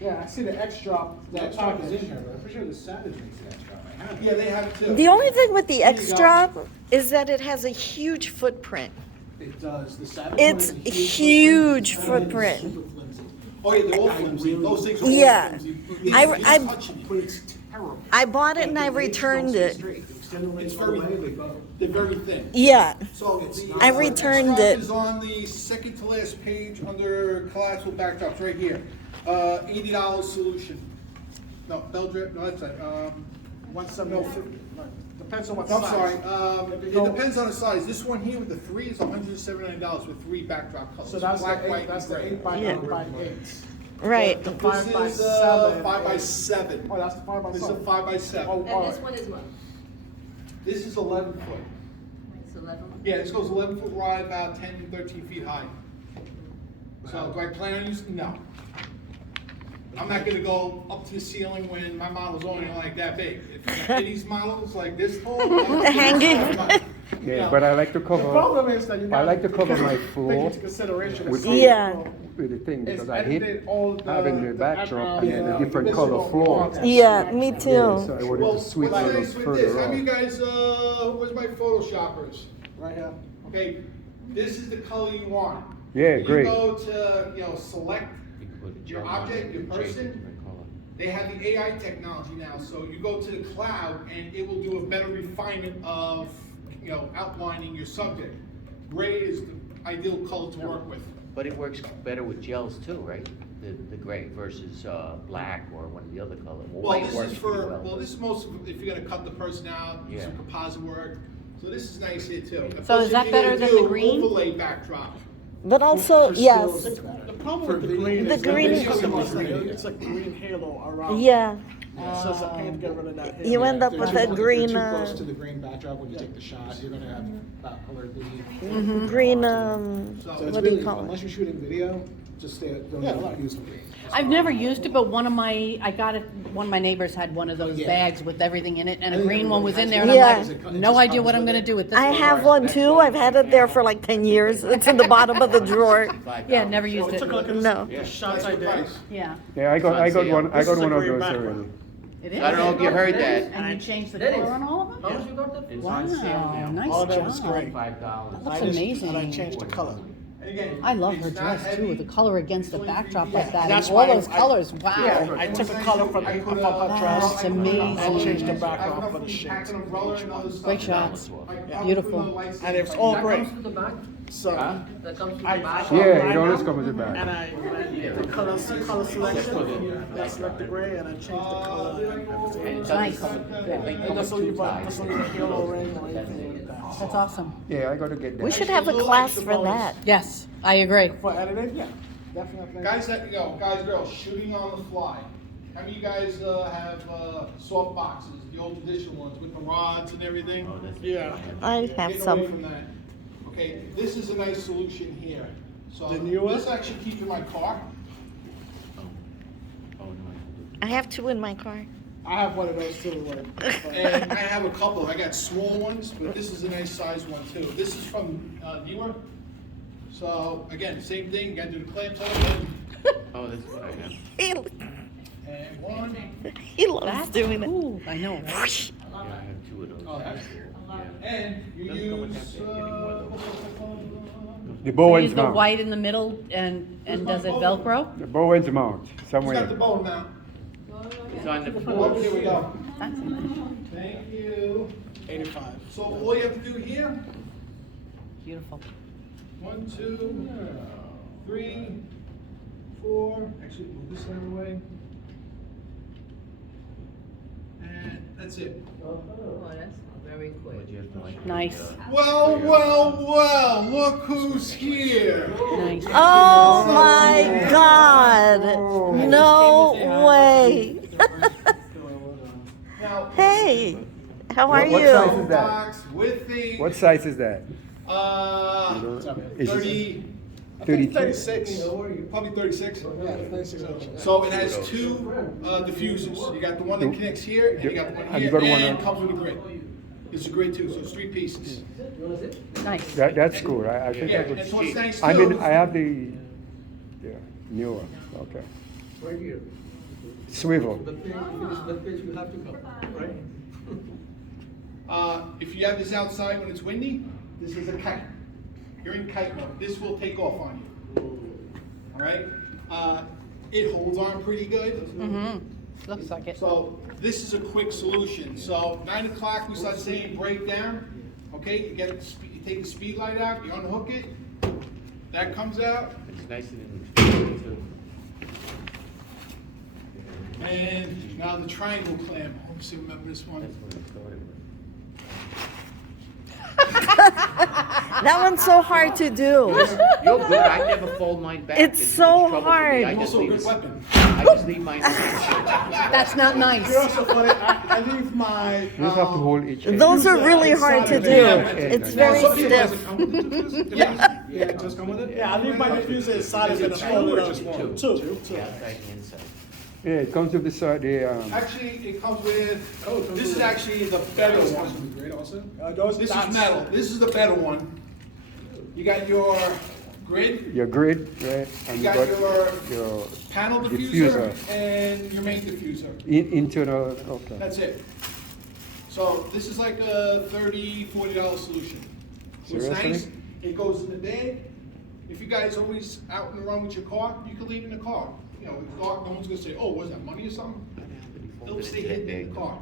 Yeah, I see the X drop. That drop is in here, but I'm pretty sure the Savage makes that drop. I have it. Yeah, they have it too. The only thing with the Here you X go. drop is that it has a huge footprint. It does. The Savage It's one is a huge Super footprint. flimsy. Oh, yeah, they're all flimsy. Those things are all Yeah. flimsy. I- It's I- touching it. But it's terrible. I bought it and I Like, the legs returned don't it. stay straight. You extend the legs It's all the very, way, they go. they're very thin. Yeah, So it's. I returned strap it. is on the second to last page under collapsible backdrops, right here. $80 solution. No, bell drip, no, that's it. 170. Depends on what I'm size. sorry, If you it go- depends on the size. This one here with the 3 is $179 with 3 backdrop colors. So that's black, the white, eight, that's and the gray. 8 by Yeah. 8 by 8. right. The This 5 by is 7. 5 by 7. Oh, that's the 5 by This is a 7. 5 by 7. Oh, And this one is what? This is 11 foot. It's 11? Yeah, this goes 11 foot wide, about 10, 13 feet high. So do I plan on using? No. I'm not gonna go up to the ceiling when my model's only like that big. If these models like this tall. Hanging. Yeah, but I like to The cover problem is that you I got like to cover my take floor into consideration with- that some Yeah. people with the thing is because I hate edited all the having the backdrop and then a different visible color floor. content. Yeah, me Yeah, too. so I wanted Well, to switch what's it nice up with this? further Have you on. guys, where's my photoshoppers? Right here. Okay, this is the color you want. Yeah, great. You go to, select, You can put a Your gel on object, it, your you can change person? a different color. they have the AI technology now, so you go to the cloud and it will do a better refinement of, outlining your subject. Gray is the ideal color to work with. But it works better with gels too, right? The gray versus black or one of the other colors. Well, White this works is pretty for, well. this is most, if you're gonna cut the person out, do some Yeah. composite work, So this is nice here too. And So plus is that if you're better gonna than the do green? Overlay backdrop. But also, yes, The problem with the green The is green- it's like green halo around. yeah. So it's a pain to get rid of that halo. You end up If with they're a too- if green, they're too close to the green backdrop when you take the shot, you're gonna have that color bleed. green, So what it's do you really, call unless it? you're shooting video, just don't use the green. I've never used it, but one of my neighbors had one of those Yeah. bags with everything in it, and I a think green one was in there, and Yeah. I'm like, no idea what I'm gonna do with this I one. have one too. I've had it there for like 10 years. It's in the bottom of the drawer. Yeah, never used Took a look it. at No. the shots I did. Yeah, Yeah, I got one, I This got is one a of green those background. already. it is. I don't know if you heard that. And you changed the That color is. on all of them? How much you got that? It's Wow, on sale now. nice All that was job. great. $5. Looks And I amazing. changed the color. And again, I love her it's not dress too, heavy. the color against the backdrop like that, and That's all why those I- colors, Yeah, wow. I took the color from I the put up her dress. That's amazing. And changed the I background have for the enough shades. pack an umbrella and other stuff. Great shots. Like, Beautiful. I'll put lights And in it's it. all That great. comes with the bag? So, That comes with the I, bag? Yeah, it lined always up, comes with And that. I went the color selection. I select the gray and I changed the color. and everything. And it Nice. doesn't come, Yeah. they And come this with will two leave a ties. halo ring or anything like that. That's awesome. Yeah, I gotta get that. We should have a class for that. Yes, I agree. For editing, yeah, definitely. Guys, guys, girls, shooting on the fly. How many of you guys have soft boxes, the old traditional ones with the rods and everything? Yeah. I have Getting away some. from that. Okay, this is a nice solution here. So The newer? this I actually keep in my car. Oh, no. I have two in my car. I have one of those too. And I have a couple. I got small ones, but this is a nice size one too. This is from Newer. So again, same thing. Got to do the clamps on it. Oh, that's what I have. He, And one. he loves That's doing it. cool, I know, right? Yeah, I have two of those. Oh, that's Yeah. And you Doesn't come with use. that anymore, The So Bowen's use the mount. white in the middle and does it Velcro? The Bowen's mount, Who's got the somewhere. bow now? It's on the Oh, floor. here we go. That's nice. Thank you. 85. So all you have to do here, Beautiful. 1, 2, 3, 4. Actually, move this out of the way. And that's it. Oh, that's very quick. But you have to like. Nice. Well, well, well, look who's here. Nice. Oh my God. No way. Now, Hey, how are What size you? is that? box with the, What size is that? Is it 30, 32? 36. probably 36. Yeah, 36 inches. So it has two diffusers. You got the one that connects here, and you got the one Have you here, got one and on- comes with a grid. It's a grid too, so it's 3 pieces. Nice. That's cool. I think Yeah, I and so what's could. nice I mean, too- I have the, yeah, newer, okay. Right here. Swivel. The page, you have to come, right? If you have this outside when it's windy, this is a kite. You're in kite mode. This will take off on you. All right? It holds on pretty good. Mm-hmm. Looks like it. So this is a quick solution. So 9 o'clock, we start saying break down. Okay, you you take the speed light out, you unhook it. That comes out, It's nice and inexpensive too. and now the triangle clamp. Let's see, remember this one. That's what I started with. That one's so hard to do. You're good, I never fold mine back. It's It's so trouble for me. hard. I just Also a leave good it- weapon. I just leave mine. That's not nice. You're also funny. I leave my. You just have to hold each end. Those are really hard to do. It's very Some people does stiff. it come with the diffusers? Yeah, it just come with it? Yeah, I leave my diffuser inside and then fold it up. Two. Yeah, outside and inside. Yeah, it comes with the Actually, it comes with, this is actually the better one. This is metal. This is the better one. You got your grid, your grid, right? And you got your your panel diffuser, diffuser. and your main diffuser. Internal, okay. That's it. So this is like a $30, $40 solution. What's Seriously? nice, it goes in the bag. If you guys always out and around with your car, you can leave it in the car. You know, it's dark, no one's gonna say, oh, was that money or something? It'll stay hidden in the car.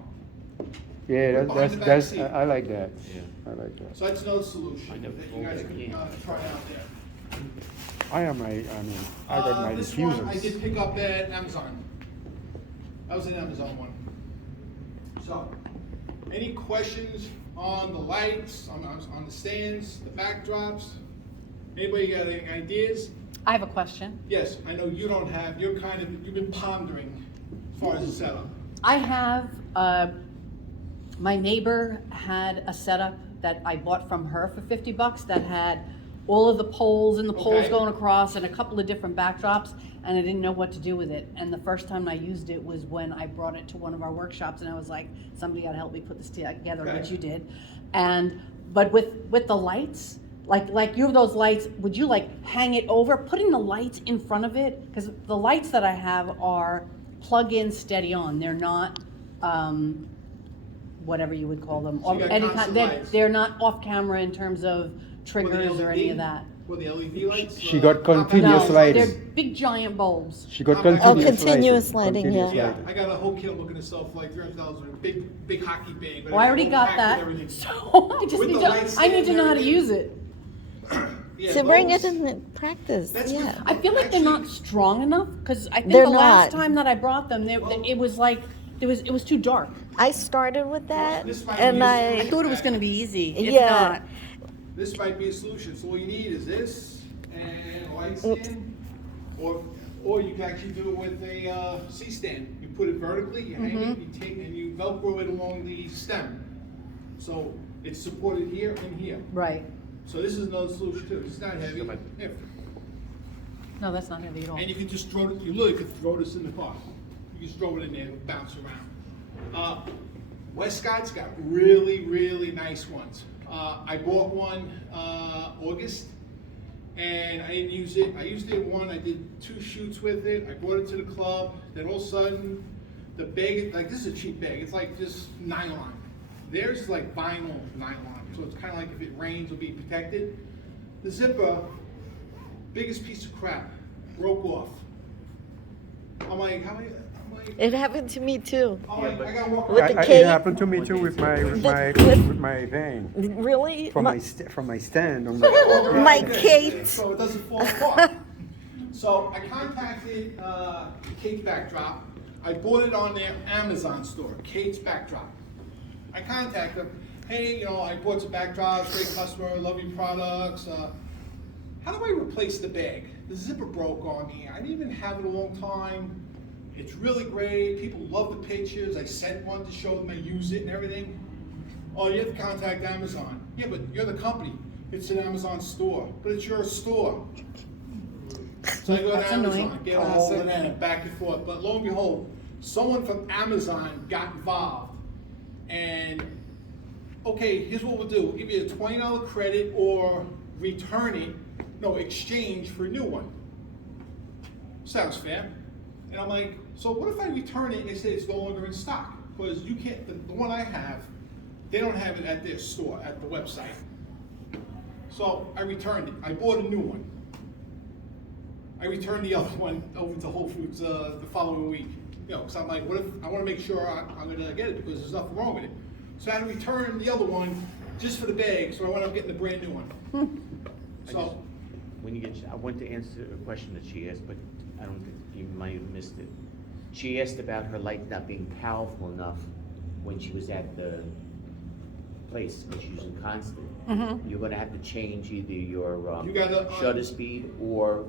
Yeah, Behind the back that's, seat. I like that. Yeah. I like that. So that's another solution I that never you guys folded it, can yeah. try out there. I got my This one I diffusers. did pick up at Amazon. That was an Amazon one. So, any questions on the lights, on the stands, the backdrops. Anybody got any ideas? I have a question. Yes, I know you don't have, you've been pondering as far as the setup. I have, my neighbor had a setup that I bought from her for $50 that had all of the poles and the poles Okay. going across and a couple of different backdrops, and I didn't know what to do with it. And the first time I used it was when I brought it to one of our workshops, and I was like, somebody gotta help me put this together, Okay. which you did. But with the lights, like you have those lights, would you like hang it over, putting the lights in front of it? Because the lights that I have are plug in, steady on. They're not, whatever you would call them. So you got constant lights. They're not off camera in terms of triggers or any of that. Well, the LED lights? She got compact continuous No, lighting. they're big giant bulbs. She got Oh, continuous lighting, Continuous Yeah, lighting. I got a whole kit looking to sell for like $300 with a big hockey bag. but Well, I already got packed that, with everything. so I just With need the to, lights I need to and know how to everything. use it. Yeah, So bring it those- in practice, That's yeah. good. I feel like they're Actually- not strong enough, because I think They're the last not. time that I brought them, it was like, it was too dark. I started with that, This might and be a I solution. thought it was gonna be easy, if Yeah. not. This might be a solution. So all you need is this and a light Mm. stand, or you can actually do it with a C-stand. You put it vertically, you hang it, you take and you Velcro it along the stem. So it's supported here and here. Right. So this is another solution too. It's not heavy. Yeah. No, that's not heavy at all. And you can just throw it, you literally could throw this in the car. You just throw it in there, it'll bounce around. Westcott's got really, really nice ones. I bought one August, and I didn't use it. I used it one, I did 2 shoots with it. I brought it to the club, then all of a sudden, the bag, like this is a cheap bag, it's like just nylon. Theirs is like vinyl nylon, so it's kind of like if it rains, it'll be protected. The zipper, biggest piece of crap, broke off. I'm like, how many? It happened to me too. I'm like, I gotta walk With around. the It cake. happened to me too with my thing. Really? From my stand. I'm like, My Like this, Kate. So it doesn't fall apart. So I contacted Kate's Backdrop. I bought it on their Amazon store, Kate's Backdrop. I contacted them, hey, you know, I bought some backdrops, great customer, love your products. How do I replace the bag? The zipper broke on me. I didn't even have it a long time. It's really great. People love the pictures. I sent one to show them I use it and everything. Oh, you have to contact Amazon. Yeah, but you're the company. It's an Amazon store, but it's your store. So I go to That's Amazon, annoying. get a hold of them, back and forth. But lo and behold, someone from Amazon got involved. And, okay, here's what we'll do. We'll give you a $20 credit or return it, no, exchange for a new one. Sounds fair. And I'm like, so what if I return it and they say it's no longer in stock? Because you can't, the one I have, they don't have it at their store, at the website. So I returned it. I bought a new one. I returned the other one over to Whole Foods the following week. You know, because I'm like, what if, I want to make sure I'm going to get it because there's nothing wrong with it. So I had to return the other one just for the bag, so I wound up getting the brand new one. So, I want to answer a question that she asked, but I don't think you might have missed it. She asked about her light not being powerful enough when she was at the place, because she's using constant. You're gonna have to change either your You gotta, shutter speed or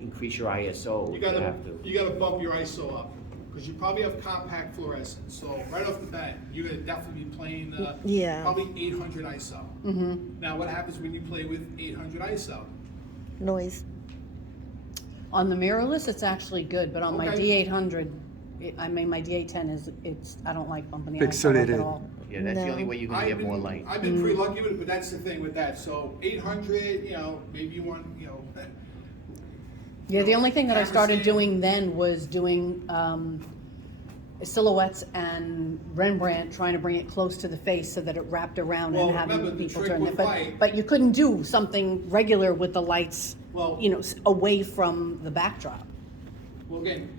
increase your ISO. you have to. gotta bump your ISO up, because you probably have compact fluorescence. So right off the bat, you're gonna definitely be playing Yeah. probably 800 ISO. Now, what happens when you play with 800 ISO? Noise. On the mirrorless, it's actually good, but on my Okay. D800, my D810 I don't like bumping the ISO up at Pixelated. all. Yeah, that's the No. only way you're gonna get more light. I've been pretty lucky with it, but that's the thing with that. So 800, you know, maybe you want, you know. Yeah, the only thing that I Camera started stand. doing then was doing silhouettes and Rembrandt, trying to bring it close to the face so that it wrapped around Well, and having remember, the people trick turn with it. But, light- but you couldn't do something regular with the lights, Well- away from the backdrop. Well, again,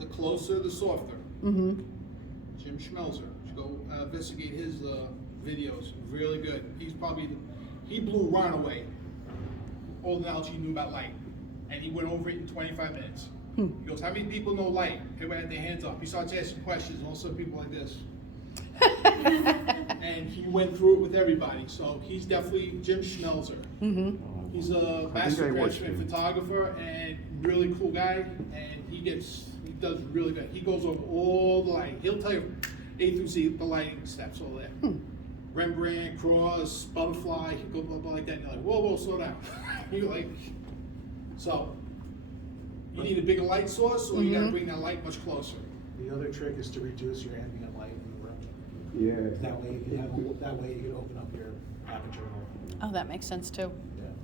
the closer, the softer. Mm-hmm. Jim Schmelzer, you go investigate his videos, really good. He blew Ron away, all the knowledge he knew about light. And he went over it in 25 minutes. He goes, how many people know light? Everybody had their hands up. He starts asking questions, and all of a sudden people like this. And he went through it with everybody, so he's definitely Jim Schmelzer. Mm-hmm. He's a I master watched craftsman him. photographer and really cool guy, and he does really good. He goes over all the lighting. He'll tell you A through Z, the lighting steps all there. Rembrandt, cross, butterfly, he go blah, blah, like that, and you're like, whoa, slow down. You're like, so, you need a bigger light source, or you gotta bring that light much closer. The other trick is to reduce your ambient light in the room. Yeah. That way you can open up your aperture more. Oh, that makes sense too.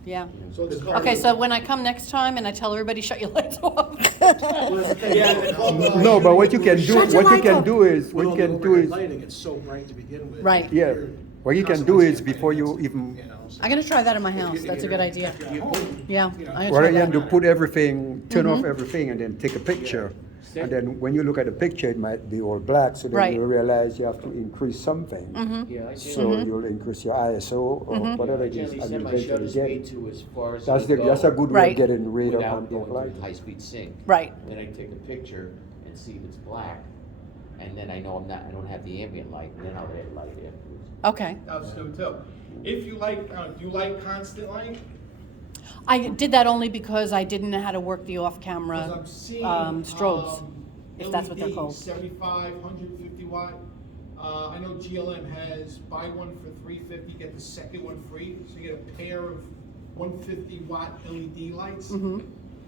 Yeah. So it's Okay, so when I come next time and I tell everybody, shut your lights off. No, but what you can do, Shut your what you lights can off. do is, With what all you the can do overhead is, lighting, it's so bright to begin with. Right. yeah, You're what you can do constantly is seeing before you lighting, even, you know, so- I'm gonna try that in my house. That's a good idea. If you're at home, Yeah. you know, I'm gonna what try you have that. to put everything, turn off everything and then take a picture. And then when you look at the picture, it might be all black, so then Right. you realize you have to increase something. Yeah, I So you'll increase your ISO or whatever I it is, generally and set my eventually shutter speed get. to as far as That's it'll go that's a good way Right. of getting rid of without ambient going light. to high-speed sync. Right. Then I take a picture and see if it's black, and then I know I don't have the ambient light, and then I'll add light afterwards. Okay. I'll just do it too. If you like, do you like constant light? I did that only because I didn't know how to work the 'Cause off-camera I'm seeing, strobes, if that's what they're LED, called. 75, 150 watt. I know GLM has buy one for $350, get the second one free. So you get a pair of 150 watt LED lights,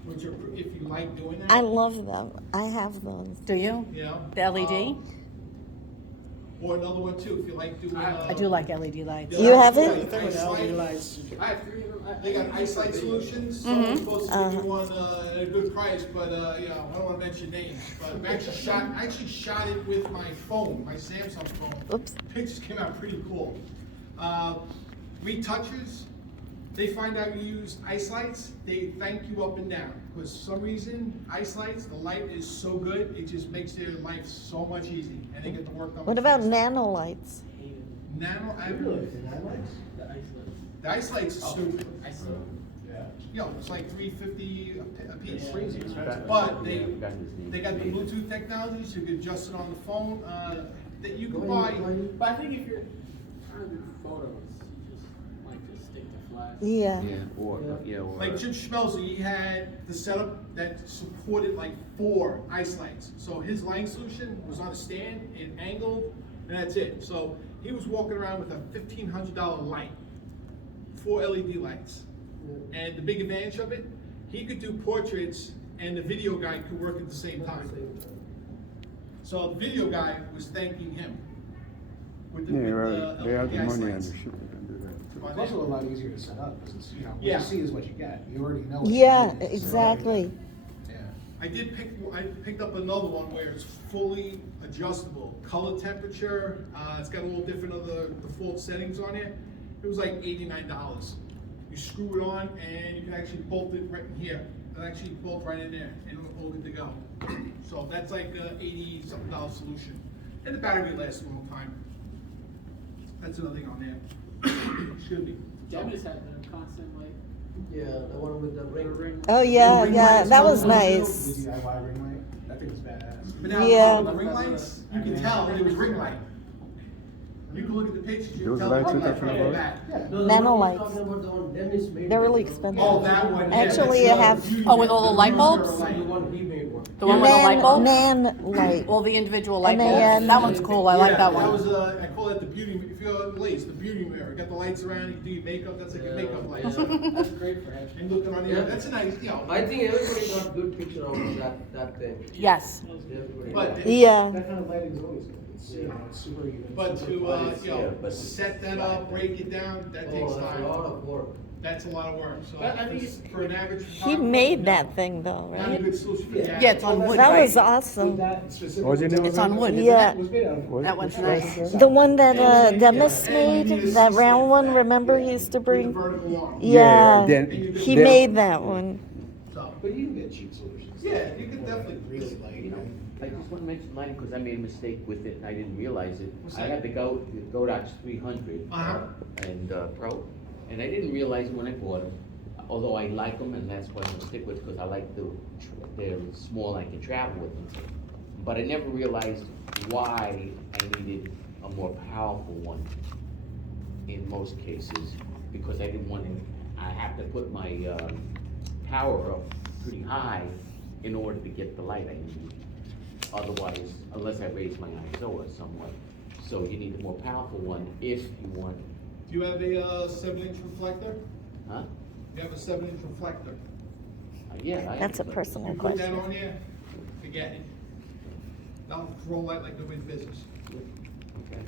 which are, if you like doing that. I love them. I have those. Do you? You know? The LED? Or another one too, if you like doing. I do like LED lights. You have it? Ice LED light. lights. I have 3 of them. They got ice light solutions. Someone's supposed to give you one at a good price, but you know, I don't want to mention names. But I actually shot it with my phone, my Samsung phone. Oops. Pictures came out pretty cool. Retouchers, they find out you use ice lights, they thank you up and down. Because for some reason, ice lights, the light is so good, it just makes their life so much easier. And they get the work done. What much about faster. nano lights? Nano, the ice lights is stupid. You know, it's like $350 a piece. But they got the Bluetooth technology, so you can adjust it on the phone, that you can buy. But I think if you're trying to do photos, you just like to stick to flash. Yeah. Or Like Jim Schmelzer, he had the setup that supported like 4 ice lights. So his lighting solution was on a stand and angled, and that's it. So he was walking around with a $1,500 light, 4 LED lights. And the big advantage of it, he could do portraits and the video guy could work at the same time. So the video guy was thanking him with the, Yeah, with right, they have the the ice money and lights. the ship can do that too. It's also a lot easier to set up, because it's, you know, what Yeah. you see is what you get. You already know. what Yeah, it is, so- exactly. Yeah. I picked up another one where it's fully adjustable, color temperature, it's got a little different of the default settings on it. It was like $89. You screw it on and you can actually bolt it right in here. It'll actually bolt right in there and it'll all good to go. So that's like a $80-something solution. And the battery lasts a long time. That's another thing on there. Excuse me. Devin's had the constant like. Yeah, the one with the ring. Oh, yeah, ring yeah, lights, that was the nice. The DIY ring light, that thing was badass. But now, Yeah. with the ring lights, you can tell it was ring light. You can look at the pictures, you can Those tell lights the ring you're light talking from the about? back. Nano lights. They're They're really expensive. Oh, that one. Yeah, Actually, that's I the have- beauty Oh, with of all the it. light bulbs? The one he made one. The one with the light bulb? Nan light. All the individual light NAN. bulbs. That one's cool. I like that That one. was, I call that the beauty, if you go to the Lace, the beauty mirror. You got the lights around, you can do your makeup, that's like a makeup light. That's great for him. And looking on the, Yeah. that's a nice, you know. I think everybody got good picture of that thing. Yes. Everybody. But, Yeah. That kind of lighting is always good. It's, you know, it's super even. but super to, bright. you know, set that up, break it down, that takes Oh, that's a lot time. of work. That's a lot of work, so. But I think it's- For an average. He photographer, made no. that thing though, Not a right? good solution for the Yeah, it's on average. wood, That right? was awesome. That specific. Was it It's on wood, isn't Yeah. it? Was made out of wood. That one's Which nice. was that? The one that Demis And you need made, a that C-stand round for one, that. remember he used to With the bring? vertical arm. Yeah, then- he then- made that one. So, But you can get cheap solutions. Yeah, you can definitely- Really light, You know, I just want to mention mine because I made a mistake with it and I didn't realize it. What's I that? had the Godox 300 Uh-huh. and Pro, and I didn't realize it when I bought them. Although I like them, and that's why I'm gonna stick with it, because I like they're small and I can travel with them. But I never realized why I needed a more powerful one in most cases, because I didn't want to, I have to put my, power up pretty high in order to get the light I need. Otherwise, unless I raise my ISO somewhat. So you need a more powerful one if you want, Do you have a 7-inch reflector? huh? You have a 7-inch reflector? Yeah. That's a personal You put that question. on there, forget it. That'll throw light like nobody's business. Okay.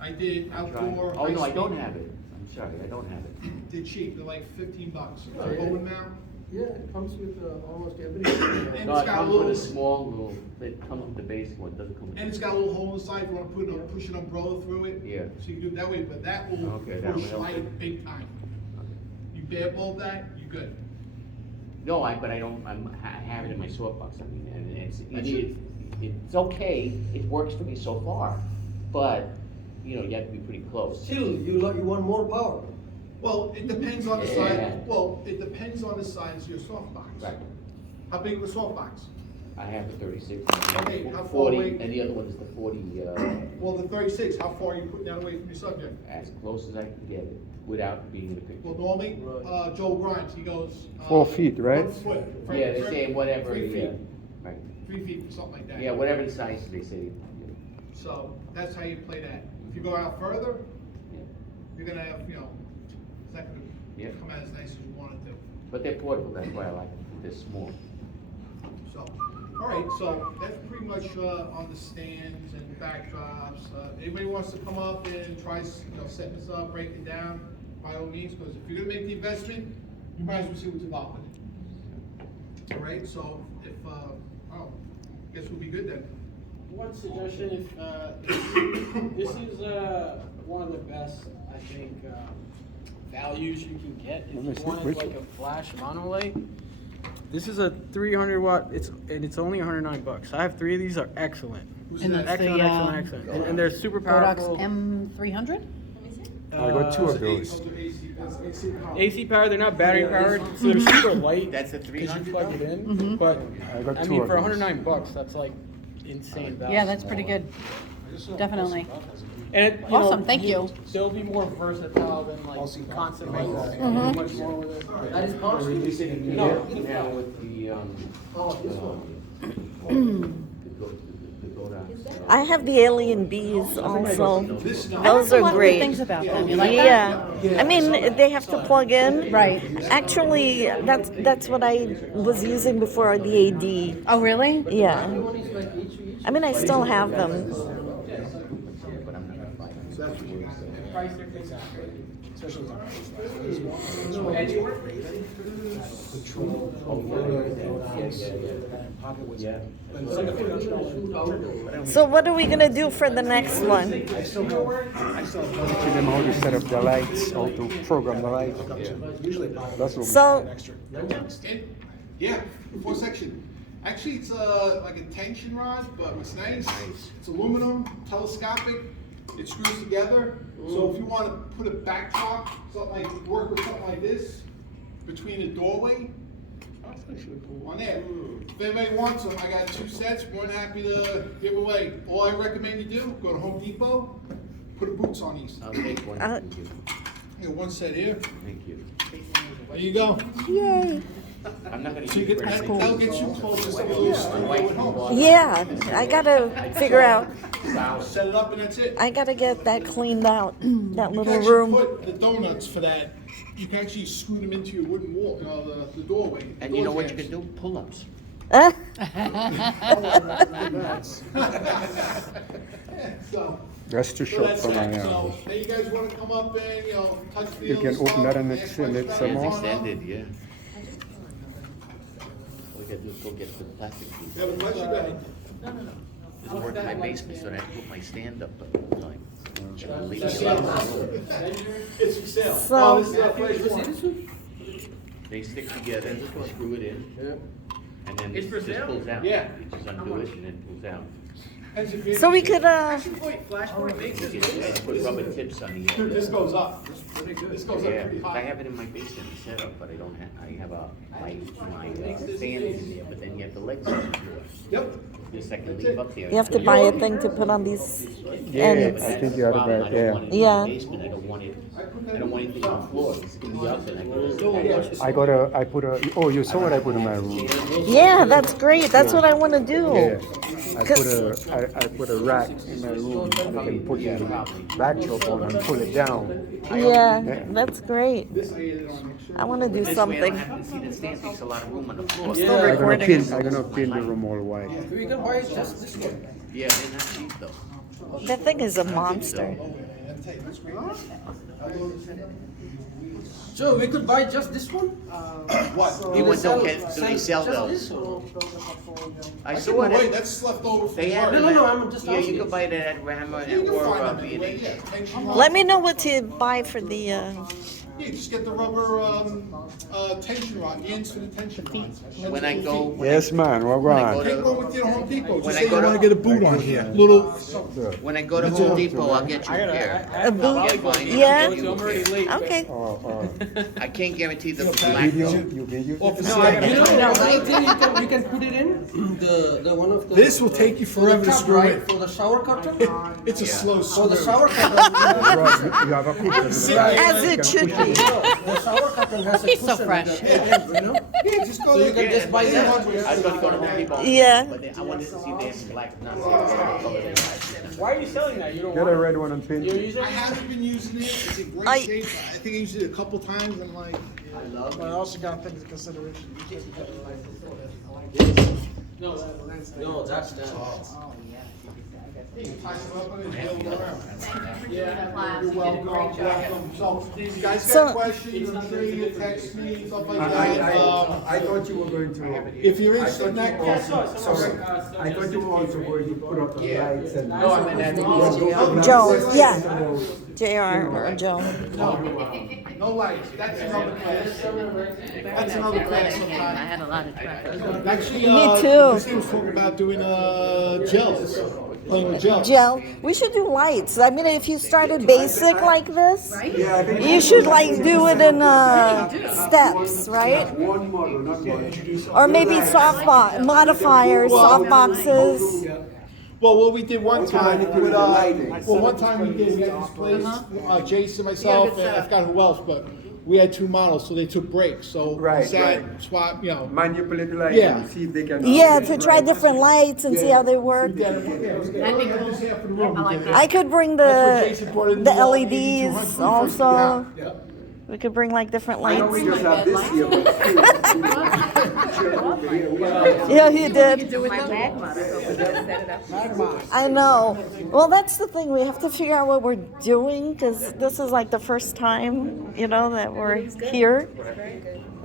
I did I'll try. outdoor. Oh, no, I high don't speed. have it. I'm sorry, I don't have it. They're cheap, they're like $15. It's Oh, a yeah. Bowman mount. Yeah, it comes with almost everything. And No, it's it got a comes with a little- small little, it comes with the basic one, doesn't come with. And it's got a little hole in the side, if you wanna push an umbrella through it. Yeah. So you can do it that way, but that will Okay, that will push help. light big time. You bare-bulb that, you good. No, but I don't, I have it in my softbox, I mean, and it's okay, it works for me so far, but, you know, you have to be pretty close. Still, you want more power. Well, it depends on the Yeah. size, well, it depends on the size of your softbox. Right. How big of a softbox? I have the 36. Okay, how far 40, away? and the other one is the 40, Well, the 36, how far are you putting that away from your subject? as close as I can get it, without being in the picture. Well, normally, Right. Joe Grimes, he goes. 4 feet, right? 1 foot. Yeah, they say whatever, 3 yeah, feet, right, 3 feet, something like that. yeah, whatever the size they say, So, that's how you play that. If you go out further, yeah. you're gonna have, you know, it's not Yeah. gonna come out as nice as you want it to. But they're portable, that's why I like them, they're small. So, all right, so that's pretty much, on the stands and backdrops. Anybody wants to come up and try, setting this up, break it down, by all means, because if you're gonna make the investment, you might as well see what you got with it. All right, so if, guess we'll be good then. One suggestion, this is one of the best, I think, values you can get if Let me you see, wanted which- like a flash monolight. This is a 300 watt. It's only $109. I have 3 of these. Are excellent. Who's And that? that's Excellent, the, excellent, excellent. And they're super powerful. Godox M300? I got 2 of those. Those are AC. That's AC power. AC power. They're not battery powered, so they're super light. That's the Because you 300 plug it in. But I got I 2 mean, of for those. $109, that's like insane value. Yeah, that's pretty good. Definitely. And it, Awesome, thank you. They'll be more versatile than like constant lights. Much more with it. That is power. No, now with the, Oh, this one. the Godox. I have the Alien Bees also. This now. Those A are lot of good great. things about them. You like that? Yeah, I mean, they have to plug in. Right. Actually, that's what I was using before the AD. Oh, really? Yeah. Everyone is like each. I mean, I still have them. But I'm not gonna buy them. So that's what you got. Price difference. Especially with So what are we gonna do for the next one? I still teaching them how to set up the lights, how to program the lights. That's what So And, yeah, 4 section. Actually, it's like a tension rod, but what's nice, it's aluminum, telescopic, it screws together. So if you want to put a backdrop, something like, work with something like this, between the doorway, on there. If anybody wants them, I got 2 sets, more than happy to give away. All I recommend you do, go to Home Depot, put boots on these. I'll take one, thank you, You got 1 set here, thank you. there you go. yay! I'm not gonna So you use get, it for that'll anything. get you close to some of those studio at home. Yeah, I gotta figure out. Set it up and that's it. I gotta get that cleaned out. That You can little actually room. put the donuts for that. You can actually screw them into your wooden wall, the doorway. And you know what you can do? Pull-ups. Uh, So, That's too so short that's for my that. So, now you guys wanna come up and, touch the You other can open stuff, that and ask extend it questions, some It's more? come on up. extended, yeah. All we gotta do is go get the plastic piece. You have a question, Betty? Doesn't work in my basement, so I have to put my stand up, but like, leave me alone. It's for sale. So- Oh, this is our first one. They stick together, you screw it in, Yeah. and then It's it for just sale? pulls out. Yeah. You just undo it and it pulls out. So we could, Put rubber tips on the Dude, end. this goes up. This goes up Yeah, pretty I high. have it in my basement set up, but I don't have, I have my fan is in there, but then you have the legs on the floor. Yep. Just I can leave up there. you have to buy a thing to put on these Yeah, ends. I think you are Problem, right, I don't yeah. want it in Yeah. the basement, I don't want anything on the floor, it's gonna be up and I go. I put a, oh, you saw what I put in my room? Yeah, that's great. That's what I want to do. Yeah. I put a rack in my room and I can put the backdrop on and pull it down. Yeah, that's great. This I added on extra. I want to do This way I don't something. have to see the stand takes a lot of room on the floor. I'm still recording. I'm gonna paint the room all white. We can buy just this one. Yeah, they're not cheap though. That thing is a monster. So we could buy just this one? What? They went to get, do they sell just those? this or- I Give saw them away, it. that's left over from They have work. it. No, I'm just Yeah, you asking. can buy it at Rama You can or find them B&H. anyway, yeah. Tension rods. Let me know what to buy for the. Yeah, just get the rubber, tension rod, the ends for the tension rods. When I go. Yes, man, we're When I going. Take go one with you to Home Depot, When just I say you go to- wanna get a boot on here, little, to, when I go to Home Depot, I'll get you a pair. A boot? Get mine, Yeah. I'll get you a I'm already pair. late. Okay. I can't guarantee the black Video, though. you video? No, I, you know, one thing you can put it in, the one of the. This will take you forever to the screw top, in. right, for the shower curtain. it's a slow For the screw. shower curtain, You have a cushion. As it should be. the shower curtain has a He's so cushion fresh. at the end, you know? Yeah, just go So you there. can just buy I that. was gonna go to Home Depot. Yeah. But then I wanted to see this black, not see this color. Why are you selling that? You don't Get want a red one and paint it. You it. use it? I haven't been using it, it's in great I- shape, I think I used it a couple times, and like, But I also got to take into consideration. because we got the No, that's that. you can tie them up and then wheel them around. You're welcome. So, if you guys So- got questions, I'm sure you can text me, stuff like that. I thought you were going to. If you're interested in that, I thought you were also going to put up the lights and. No, I mean, that's. Joe, yeah. JR or Joe. no lights, that's another class. That's another class sometime. had a lot of traffic. Actually, Me too. This was talking about doing, gels, playing with gels. Gel. We should do lights. I mean, if you started basic like this, you should like do it in steps, right? One model, not one. Or maybe softbox modifiers, softboxes. Well, what we did one time need to with, do the lighting. one time we did, we had this place, Jason, myself, and I forgot who else, but we had two models, so they took breaks, so we Right, sat, right. swap, you know. Manipulate the light Yeah. and see if they can. Yeah, to try different lights and see how they work. That'd be good. I could bring That's what Jason brought in the the LEDs 8200 also. Yeah. We could bring like different I know we lights. just have this here, but still. Yeah, he did. I know. Well, that's the thing. We have to figure out what we're doing because this is like the first time, you know, that we're here.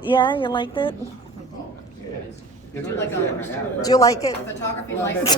Yeah, you liked it? Do you like it? Photography license.